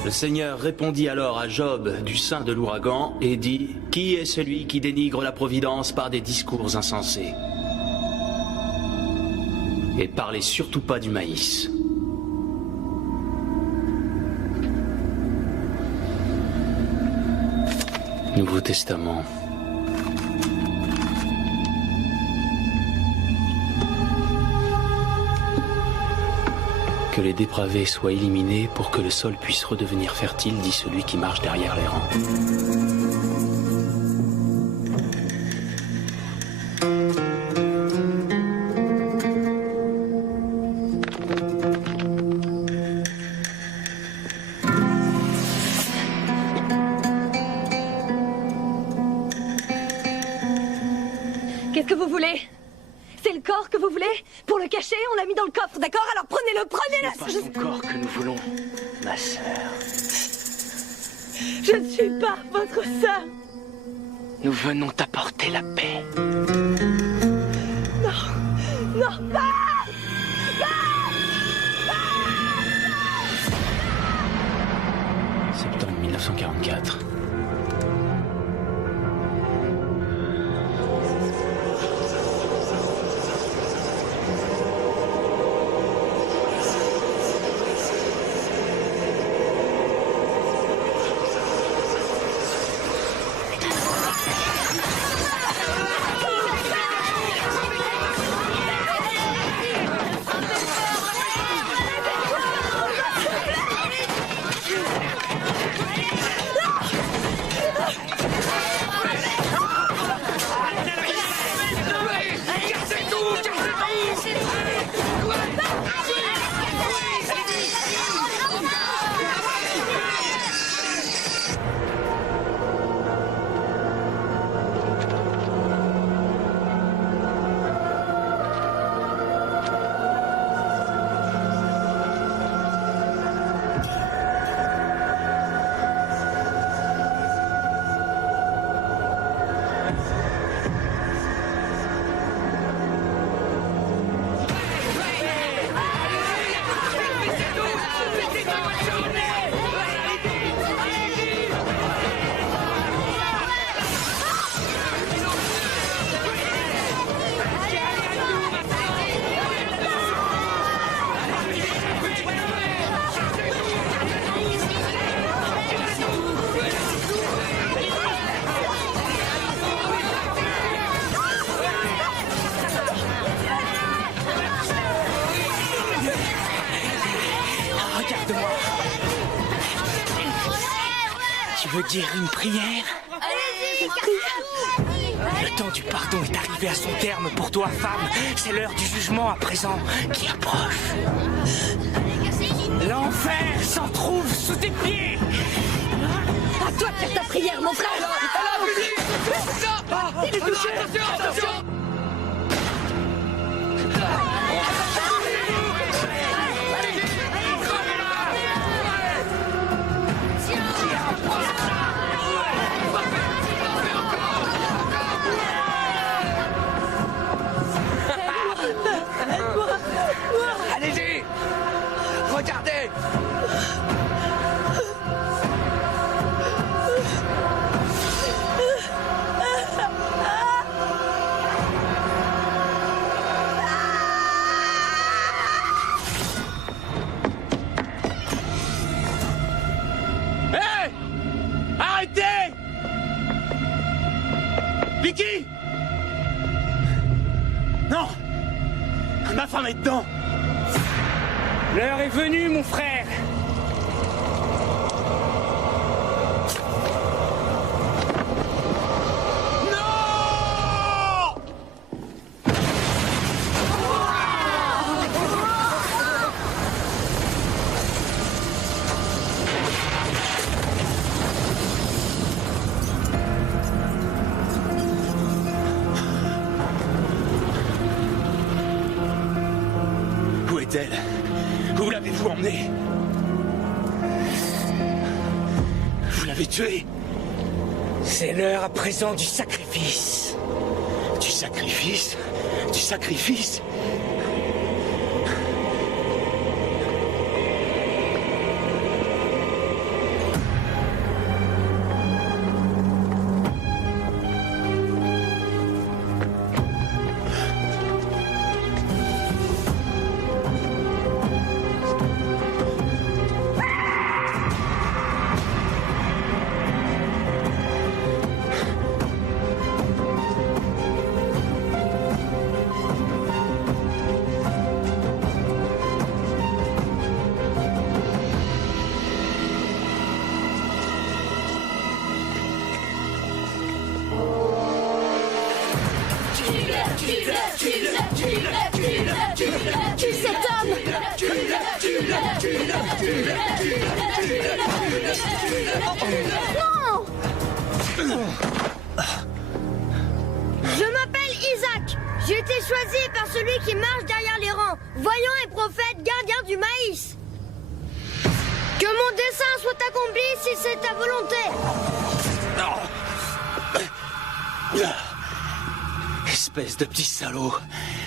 Le Seigneur répondit alors à Job du sein de l'ouragan et dit: Qui est celui qui dénigre la providence par des discours insensés? Et parlez surtout pas du maïs. Nouveau Testament. Que les dépravés soient éliminés pour que le sol puisse redevenir fertile, dit celui qui marche derrière les rangs. Qu'est-ce que vous voulez? C'est le corps que vous voulez? Pour le cacher, on l'a mis dans le coffre, d'accord? Alors prenez-le, prenez-le! Ce n'est pas ton corps que nous voulons, ma sœur. Je ne suis pas votre sœur. Nous venons t'apporter la paix. Non, non, pas! Septembre 1944. Tu veux dire une prière? Le temps du pardon est arrivé à son terme pour toi, femme. C'est l'heure du jugement à présent qui approche. L'enfer s'en trouve sous tes pieds. À toi de faire ta mon frère. Il est touché. Attention. Allez-y! Regardez! Hé! Arrêtez! Vicky! Non! Ma femme est dedans! L'heure est venue, mon frère. Non! Où est-elle? Où l'avez-vous emmenée? Vous l'avez tuée? C'est l'heure à présent du sacrifice. Du sacrifice? Du sacrifice? Tue cet homme! Non! Je m'appelle Isaac. J'ai été choisi par celui qui marche derrière les rangs, voyant et prophète, gardien du maïs. Que mon dessein soit accompli si c'est ta volonté. Espèce de petit salaud!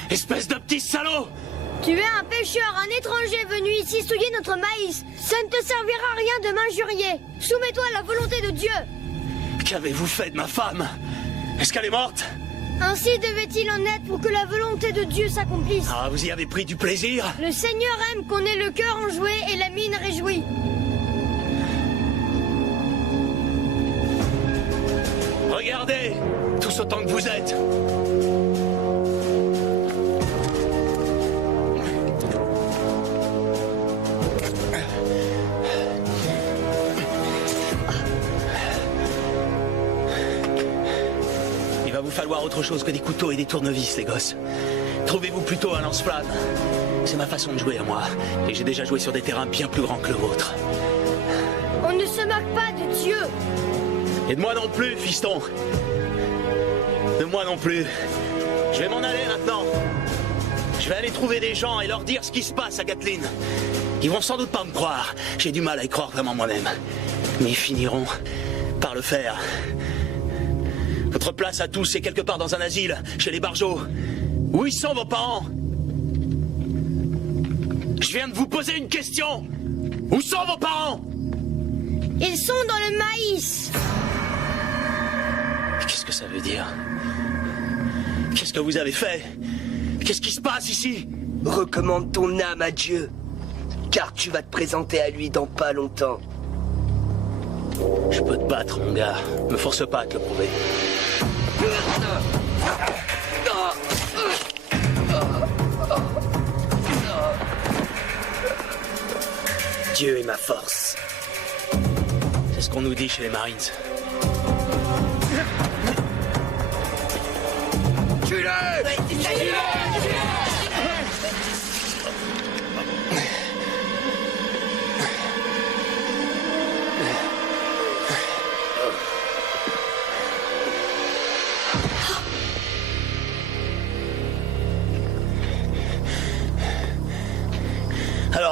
Espèce de petit salaud! Tu es un pécheur, un étranger venu ici souiller notre maïs. Ça ne te servira à rien de m'injurier. Soumets-toi à la volonté de Dieu. Qu'avez-vous fait de ma femme? Est-ce qu'elle est morte? Ainsi devait-il en être pour que la volonté de Dieu s'accomplisse. Ah, vous y avez pris du plaisir? Le Seigneur aime qu'on ait le cœur enjoué et la mine réjouie. Regardez, tous autant que vous êtes. Il va vous falloir autre chose que des couteaux et des tournevis, les gosses. Trouvez-vous plutôt un lance-flamme. C'est ma façon de jouer à moi. Et j'ai déjà joué sur des terrains bien plus grands que le vôtre. On ne se moque pas de Dieu. Et de moi non plus, fiston. De moi non plus. Je vais m'en aller maintenant. Je vais aller trouver des gens et leur dire ce qui se passe à Gatlin. Ils vont sans doute pas me croire. J'ai du mal à y croire vraiment moi-même. Mais ils finiront par le faire. Votre place à tous, c'est quelque part dans un asile, chez les Barjots. Où y sont vos parents? Je viens de vous poser une question. Où sont vos parents? Ils sont dans le maïs. Qu'est-ce que ça veut dire? Qu'est-ce que vous avez fait? Qu'est-ce qui se passe ici? Recommande ton âme à Dieu, car tu vas te présenter à lui dans pas longtemps. Je peux te battre, mon gars. Me force pas à te le prouver. Dieu est ma force. C'est ce qu'on nous dit chez les Marines.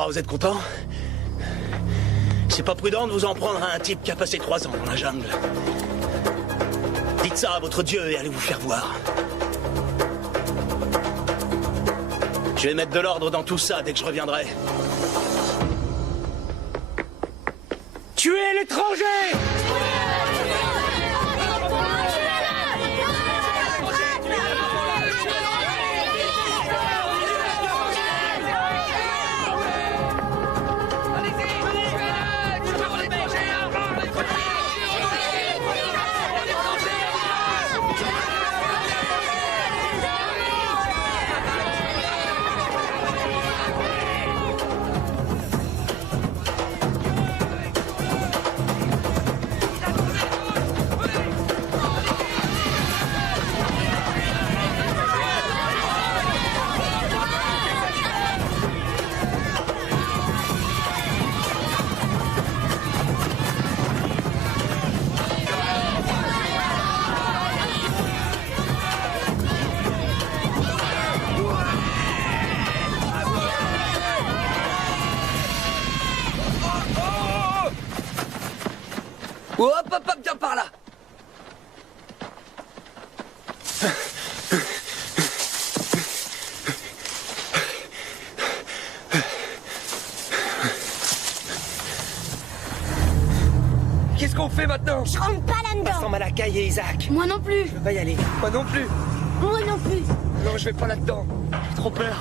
vous êtes content? C'est pas prudent de vous en prendre à un type qui a passé 3 ans dans la jungle. Dites ça à votre dieu et allez vous faire voir. Je vais mettre de l'ordre dans tout ça dès que je reviendrai. Tuez l'étranger! Hop, hop, hop, viens par là. Qu'est-ce qu'on fait maintenant? Je rentre pas là-dedans. Sans Malakai et Isaac. Moi non plus. Je vais pas y aller. Moi non plus. Moi non plus. Non, je vais pas là-dedans. J'ai trop peur.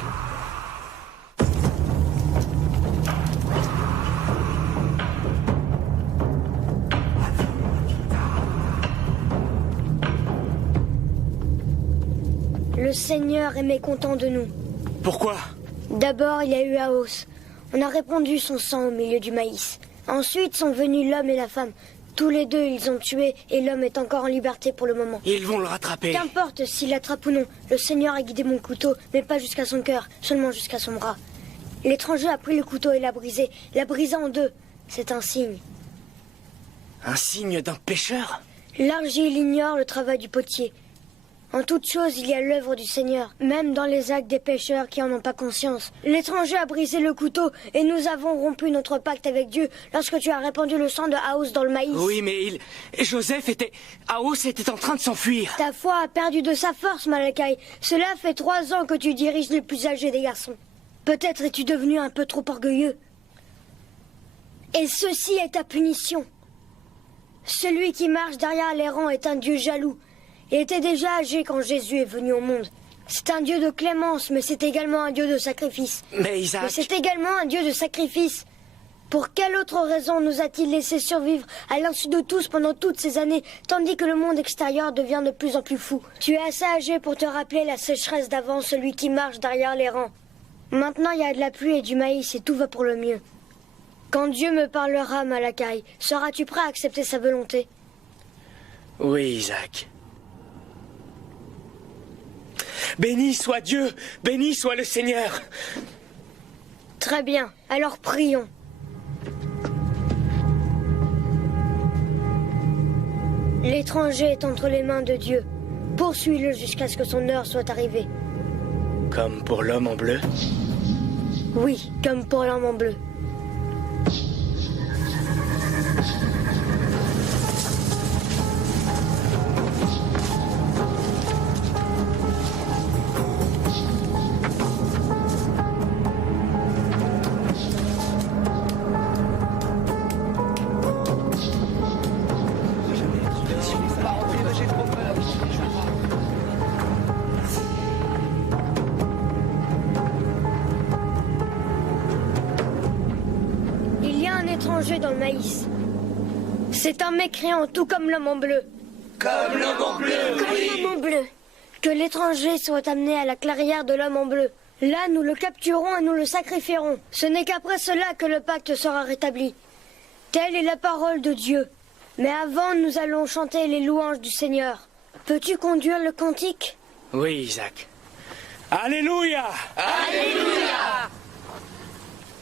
Le Seigneur est mécontent de nous. Pourquoi? D'abord, il y a eu Aos. On a répandu son sang au milieu du maïs. Ensuite sont venus l'homme et la femme. Tous les deux, ils ont tué et l'homme est encore en liberté pour le moment. Ils vont le rattraper. Qu'importe s'il l'attrape ou non, le Seigneur a guidé mon couteau, mais pas jusqu'à son cœur, seulement jusqu'à son bras. L'étranger a pris le couteau et l'a brisé en 2. C'est un signe. Un signe d'un pécheur? L'argile ignore le travail du potier. En toute chose, il y a l'œuvre du Seigneur, même dans les actes des pécheurs qui en ont pas conscience. L'étranger a brisé le couteau et nous avons rompu notre pacte avec Dieu lorsque tu as répandu le sang de Aos dans le maïs. Oui, mais Aos était en train de s'enfuir. Ta foi a perdu de sa force, Malakai. Cela fait 3 ans que tu diriges les plus âgés des garçons. Peut-être es-tu devenu un peu trop orgueilleux. Et ceci est ta punition. Celui qui marche derrière les rangs est un Dieu jaloux. Il était déjà âgé quand Jésus est venu au monde. C'est un Dieu de clémence, mais c'est également un Dieu de sacrifice. Mais Isaac... Mais c'est également un Dieu de sacrifice. Pour quelle autre raison nous a-t-il laissé survivre à l'insu de tous pendant toutes ces années, tandis que le monde extérieur devient de plus en plus fou? Tu es assez âgé pour te rappeler la sécheresse d'avant, celui qui marche derrière les rangs. Maintenant, il y a de la pluie et du maïs et tout va pour le mieux. Quand Dieu me parlera, Malakai, seras-tu prêt à accepter sa volonté? Oui, Isaac. Béni soit Dieu, béni soit le Seigneur. Très bien, alors prions. L'étranger est entre les mains de Dieu. Poursuis-le jusqu'à ce que son heure soit arrivée. Comme pour l'homme en bleu? Oui, comme pour l'homme en bleu. Dans le maïs. C'est un mécréant, tout comme l'homme en bleu. Comme l'homme en bleu, Comme l'homme en bleu. Que l'étranger soit amené à la clairière de l'homme en bleu. Là, nous le capturons et nous le sacrifierons. Ce n'est qu'après cela que le pacte sera rétabli. Telle est la parole de Dieu. Mais avant, nous allons chanter les louanges du Seigneur. Peux-tu conduire le cantique? Oui, Isaac. Alléluia! Alléluia!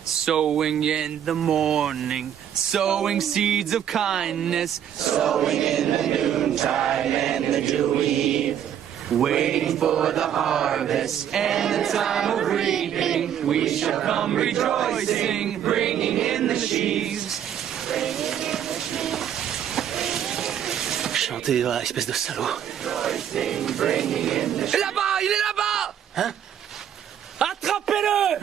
Sowing in the morning, sowing seeds of kindness, sowing in the noontime and the dewy eve. Waiting for the harvest and the time of reaping, we shall come rejoicing, bringing in the sheaves. Chantez, espèce de salaud. Là-bas, il est là-bas! Hein? Attrapez-le!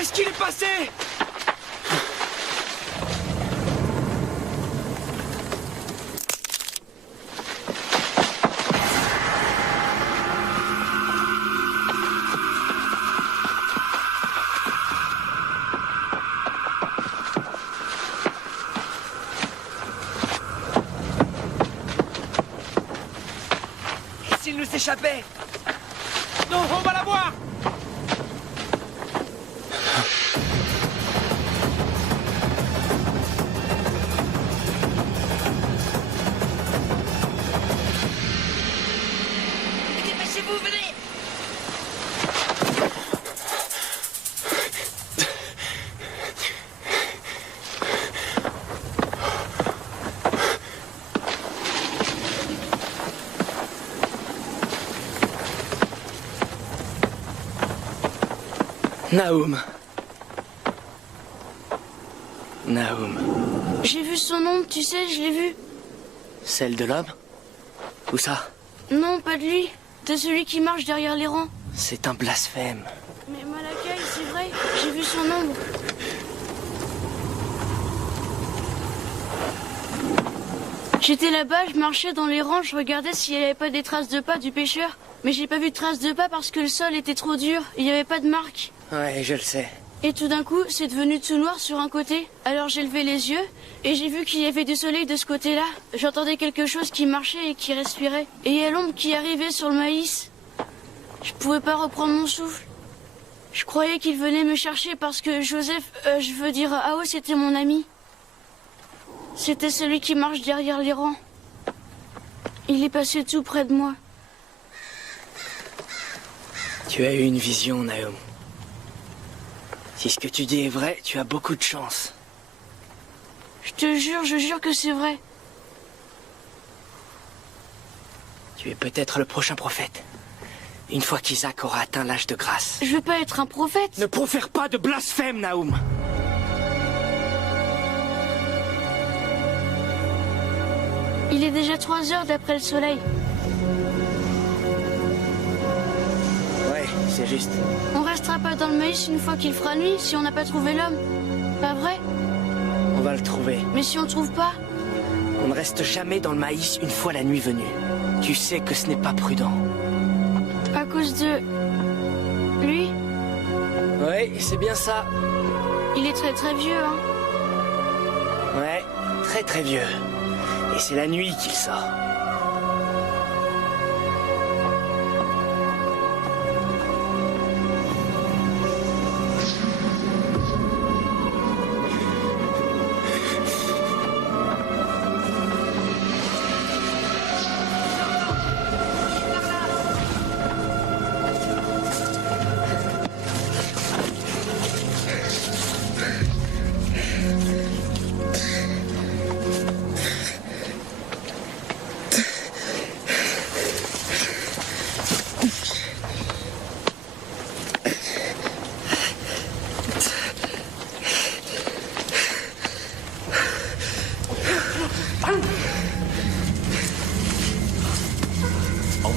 Est-ce qu'il est passé? Et s'il nous échappait? Non, on va la voir! Nahum. Nahum. J'ai vu son ombre, tu sais, je l'ai vu. Celle de l'homme? Où ça? Non, pas de lui. De celui qui marche derrière les rangs. C'est un blasphème. Mais Malakai, c'est vrai, j'ai vu son ombre. J'étais là-bas, je marchais dans les rangs, je regardais s'il n'y avait pas des traces de pas du pêcheur. Mais j'ai pas vu de traces de pas parce que le sol était trop dur, il n'y avait pas de marque. Ouais, je le sais. Et tout d'un coup, c'est devenu tout noir sur un côté. Alors j'ai levé les yeux et j'ai vu qu'il y avait du soleil de ce côté-là. J'entendais quelque chose qui marchait et qui respirait. Et il y a l'ombre qui arrivait sur le maïs. Je pouvais pas reprendre mon souffle. Je croyais qu'il venait me chercher parce que Joseph, je veux dire Ao, c'était mon ami. C'était celui qui marche derrière les rangs. Il est passé tout près de moi. Tu as eu une vision, Naum. Si ce que tu dis est vrai, tu as beaucoup de chance. Je jure que c'est vrai. Tu es peut-être le prochain prophète. Une fois qu'Isaac aura atteint l'âge de grâce. Je veux pas être un prophète. Ne profère pas de blasphème, Naum. Il est déjà 3 heures d'après le soleil. Ouais, c'est juste. On restera pas dans le maïs une fois qu'il fera nuit si on n'a pas trouvé l'homme. Pas vrai? On va le trouver. Mais si on le trouve pas? On ne reste jamais dans le maïs une fois la nuit venue. Tu sais que ce n'est pas prudent. À cause de... lui? Ouais, c'est bien ça. Il est très très vieux, hein? Ouais, très très vieux. Et c'est la nuit qu'il sort.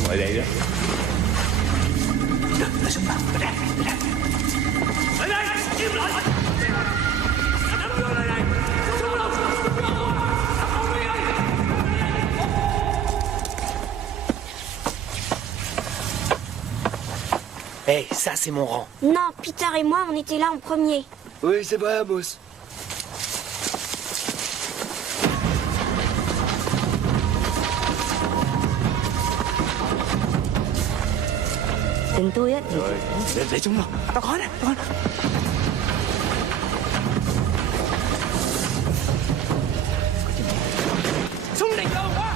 Ở đây đó. Ở đây, im lại. Vô lại đây. Hey, ça c'est mon rang. Non, Peter et moi, on était là en premier. Oui, c'est vrai, Amos. Tin tôi á thì... Rồi, để chúng nó. Tao có nè, tao có nè. Súng địch đâu quá.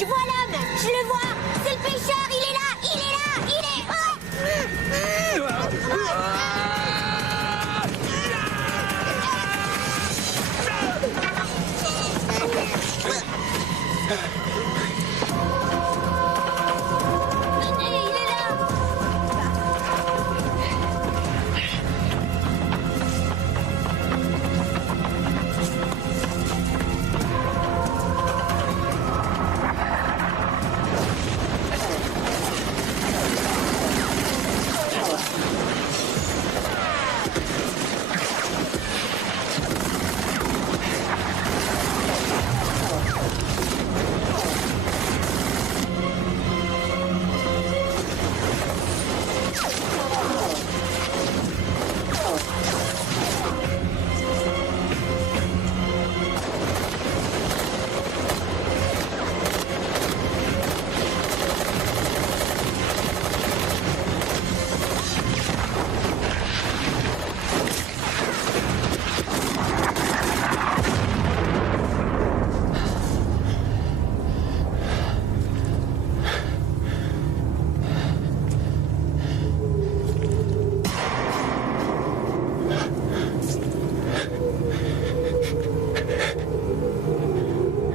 Je vois l'homme, je le vois. C'est le pêcheur, il est là, il est là, il est... Il est là.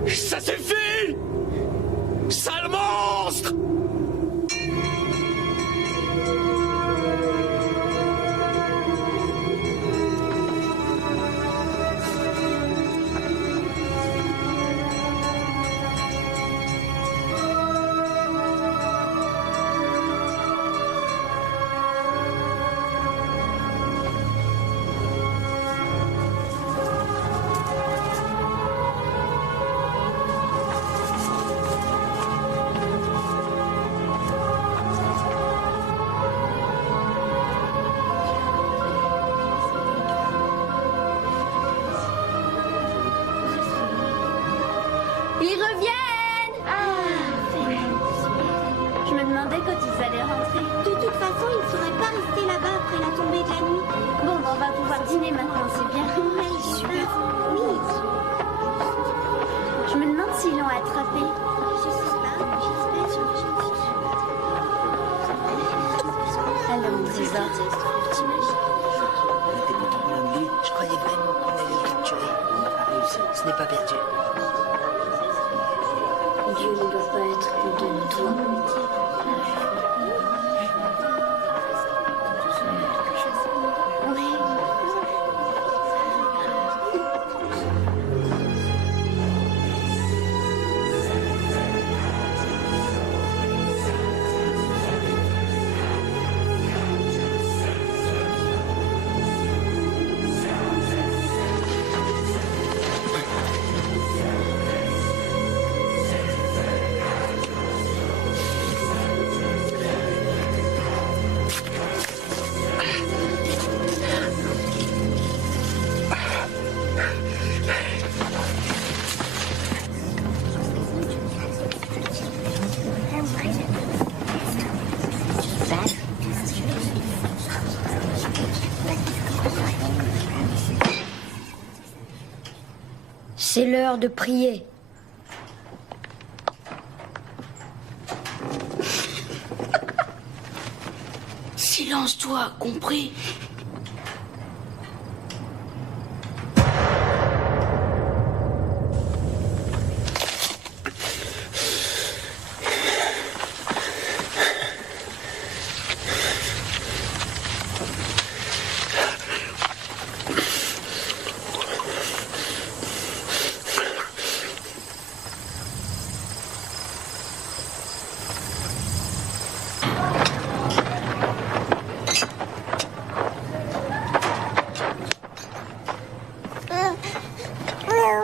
Ça suffit! Sale monstre! Ils reviennent. demandais quand ils allaient rentrer. De toute façon, ils ne seraient pas restés là-bas après la tombée de la nuit. Bon, on va pouvoir dîner maintenant, c'est bien. Ouais, super. Oui. Je me demande s'ils l'ont attrapé. Je sais pas. Alors, on y va. Je croyais vraiment qu'on allait le capturer. On n'a pas réussi. Ce n'est pas perdu. Dieu ne doit pas être content de toi. C'est l'heure de prier. Silence, toi, compris?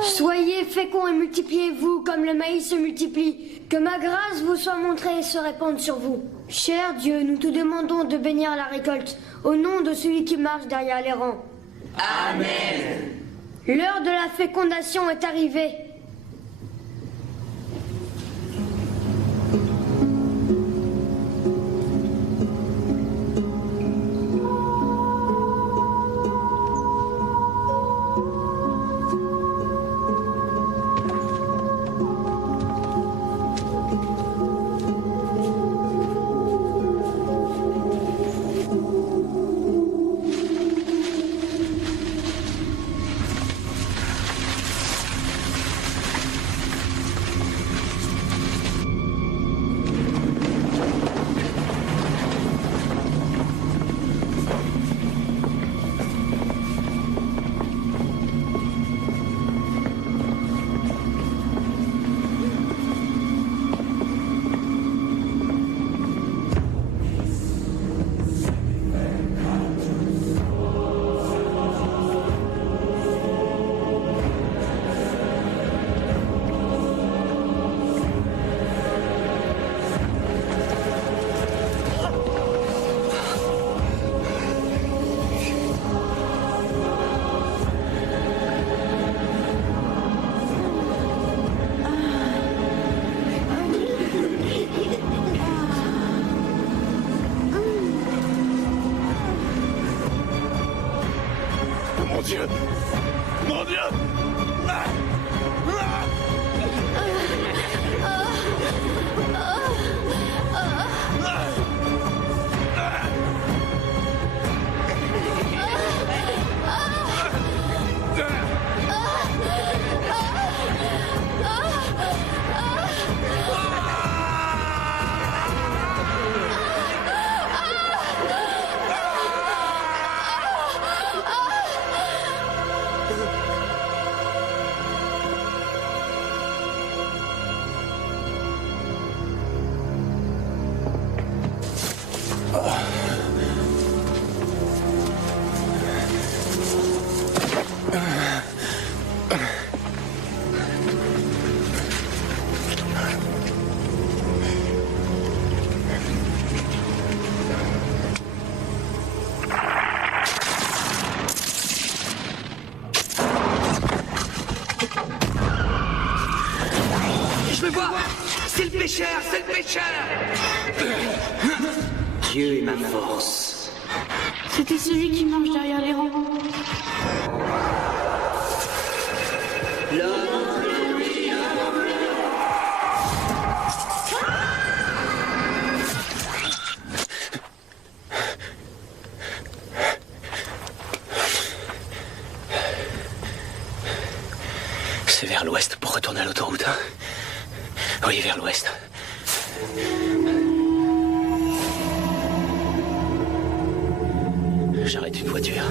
Soyez féconds et multipliez-vous comme le maïs se multiplie. Que ma grâce vous soit montrée et se répande sur vous. Cher Dieu, nous te demandons de bénir la récolte, au nom de celui qui marche derrière les rangs. Amen. L'heure de la fécondation est arrivée. Mon Dieu! Mon Dieu! Je le vois! C'est le pécheur, c'est le pécheur. Dieu est ma force. C'était celui qui marche derrière les rangs. C'est vers l'ouest pour retourner à l'autoroute, hein? Oui, vers l'ouest. J'arrête une voiture.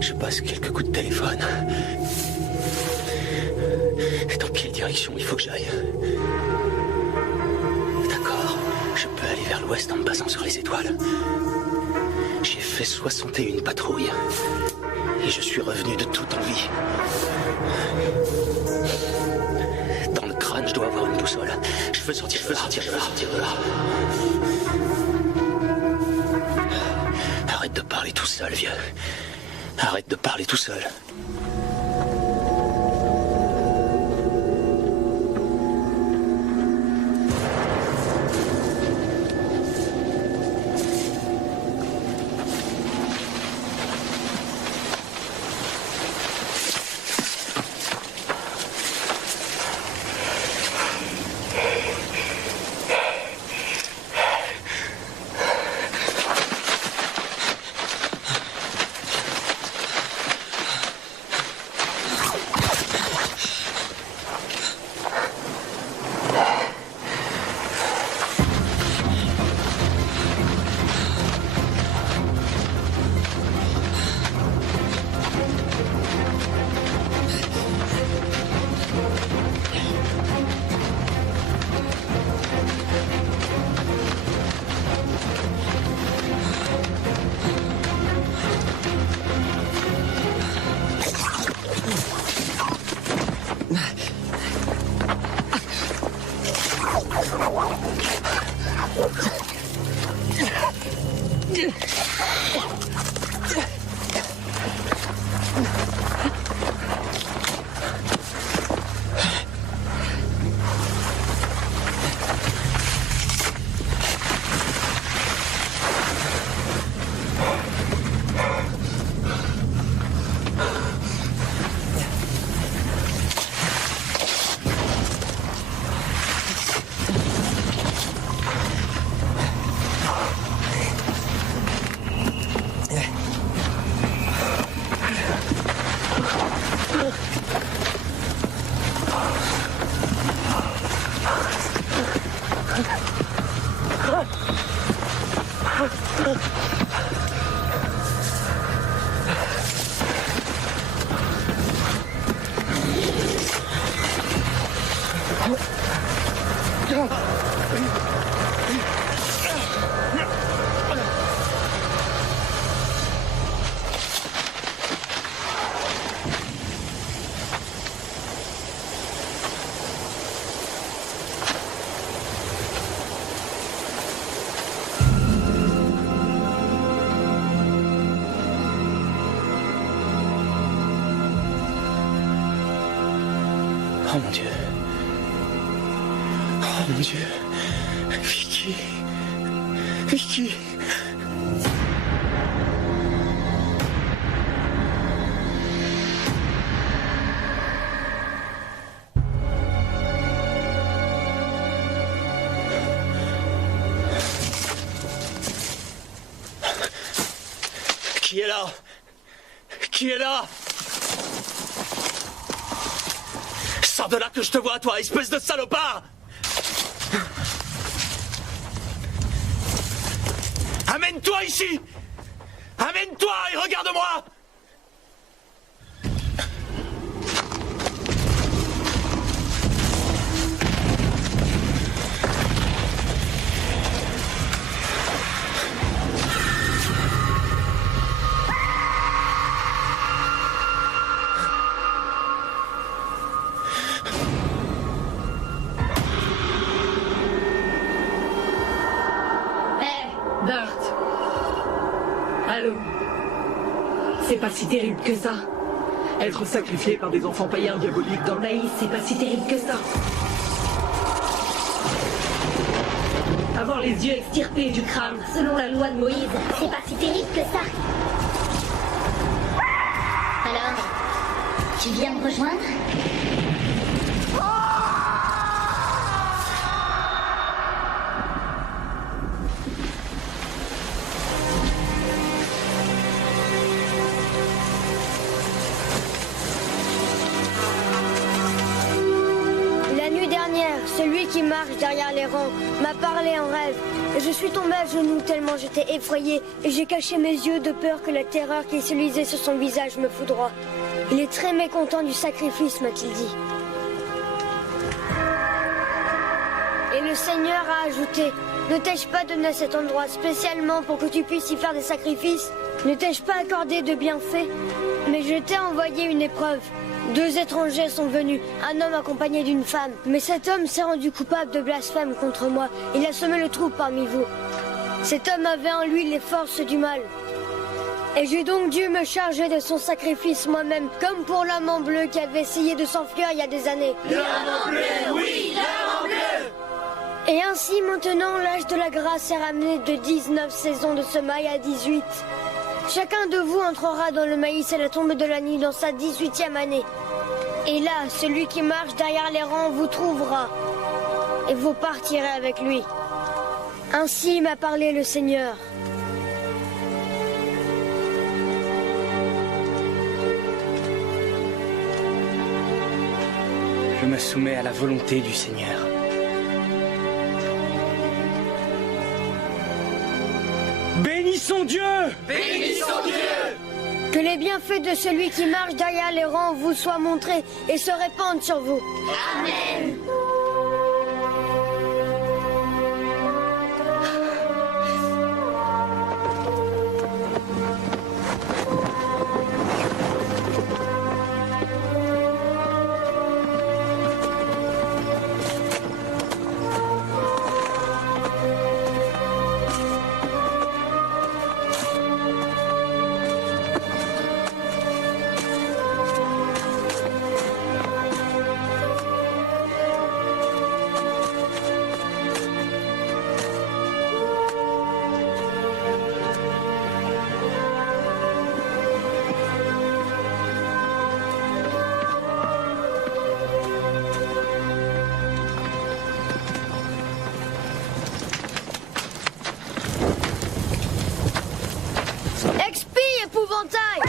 Je passe quelques coups de téléphone. Dans quelle direction il faut que j'aille? D'accord, je peux aller vers l'ouest en me basant sur les étoiles. J'ai fait 61 patrouilles. Et je suis revenu de toute envie. Dans le crâne, je dois avoir une boussole. Je veux sortir de là. Arrête de parler tout seul, vieux. Arrête de parler tout seul. Oh mon Dieu. Oh mon Dieu. Vicky. Vicky. Qui est là? Qui est là? Sors de là que je te vois, toi, espèce de salopard! Amène-toi ici! Amène-toi et regarde-moi! Bart. Allô. C'est pas si terrible que ça. Être sacrifié par des enfants païens diaboliques dans le maïs, c'est pas si terrible que ça. Avoir les yeux extirpés du crâne, selon la loi de Moïse. C'est pas si terrible que ça. Alors, tu viens me rejoindre? Celui qui marche derrière les rangs m'a parlé en rêve. Je suis tombée à genoux tellement j'étais effrayée et j'ai caché mes yeux de peur que la terreur qui se lisait sur son visage me foudroie. Il est très mécontent du sacrifice, m'a-t-il dit. Et le Seigneur a ajouté, ne t'ai-je pas donné cet endroit spécialement pour que tu puisses y faire des sacrifices? Ne t'ai-je pas accordé de bienfaits? Mais je t'ai envoyé une épreuve. 2 étrangers sont venus, un homme accompagné d'une femme. Mais cet homme s'est rendu coupable de blasphème contre moi. Il a semé le trouble parmi vous. Cet homme avait en lui les forces du mal. Et j'ai donc dû me charger de son sacrifice moi-même, comme pour l'homme en bleu qui avait essayé de s'enfuir il y a des années. L'homme en bleu, oui, l'homme en bleu! Et ainsi maintenant l'âge de la grâce est ramené de 19 saisons de semailles à 18. Chacun de vous entrera dans le maïs à la tombe de la nuit dans sa 18e année. Et là, celui qui marche derrière les rangs vous trouvera. Et vous partirez avec lui. Ainsi m'a parlé le Seigneur. Je me soumets à la volonté du Seigneur. Bénissons Dieu! Bénissons Dieu! Que les bienfaits de celui qui marche derrière les rangs vous soient montrés et se répandent sur vous. Amen! Expie, épouvantail!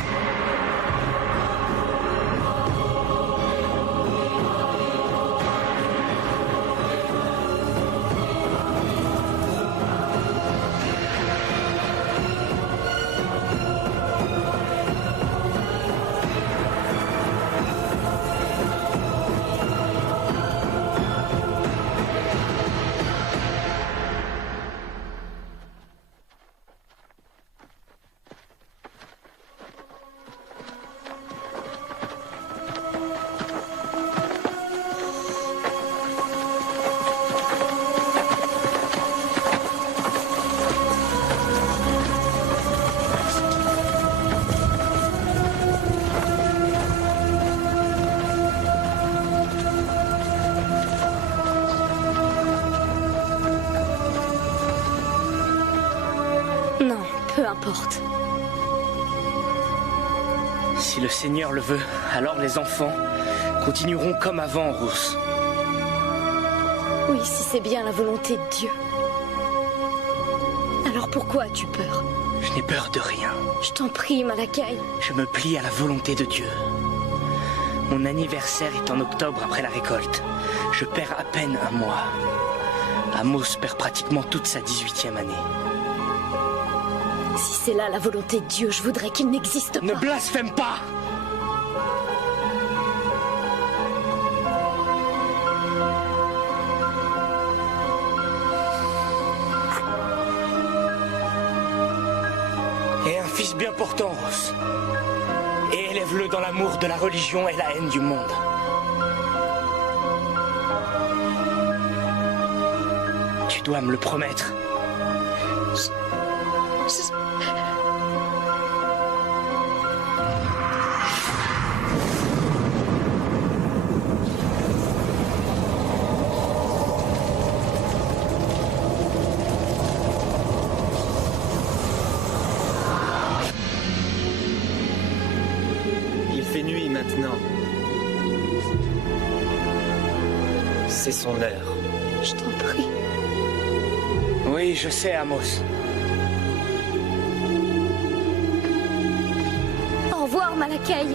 Non, peu importe. Si le Seigneur le veut, alors les enfants continueront comme avant, Rousse. Oui, si c'est bien la volonté de Dieu. Alors pourquoi as-tu peur? Je n'ai peur de rien. Je t'en prie, Malakai. Je me plie à la volonté de Dieu. Mon anniversaire est en octobre après la récolte. Je perds à peine un mois. Amos perd pratiquement toute sa 18e année. Si c'est là la volonté de Dieu, je voudrais qu'il n'existe pas. Ne blasphème pas! Et un fils bien portant, Ross. Et élève-le dans l'amour de la religion et la haine du monde. Tu dois me le promettre. maintenant. C'est son heure. Je t'en prie. Oui, je sais, Amos. Au revoir, Malakai.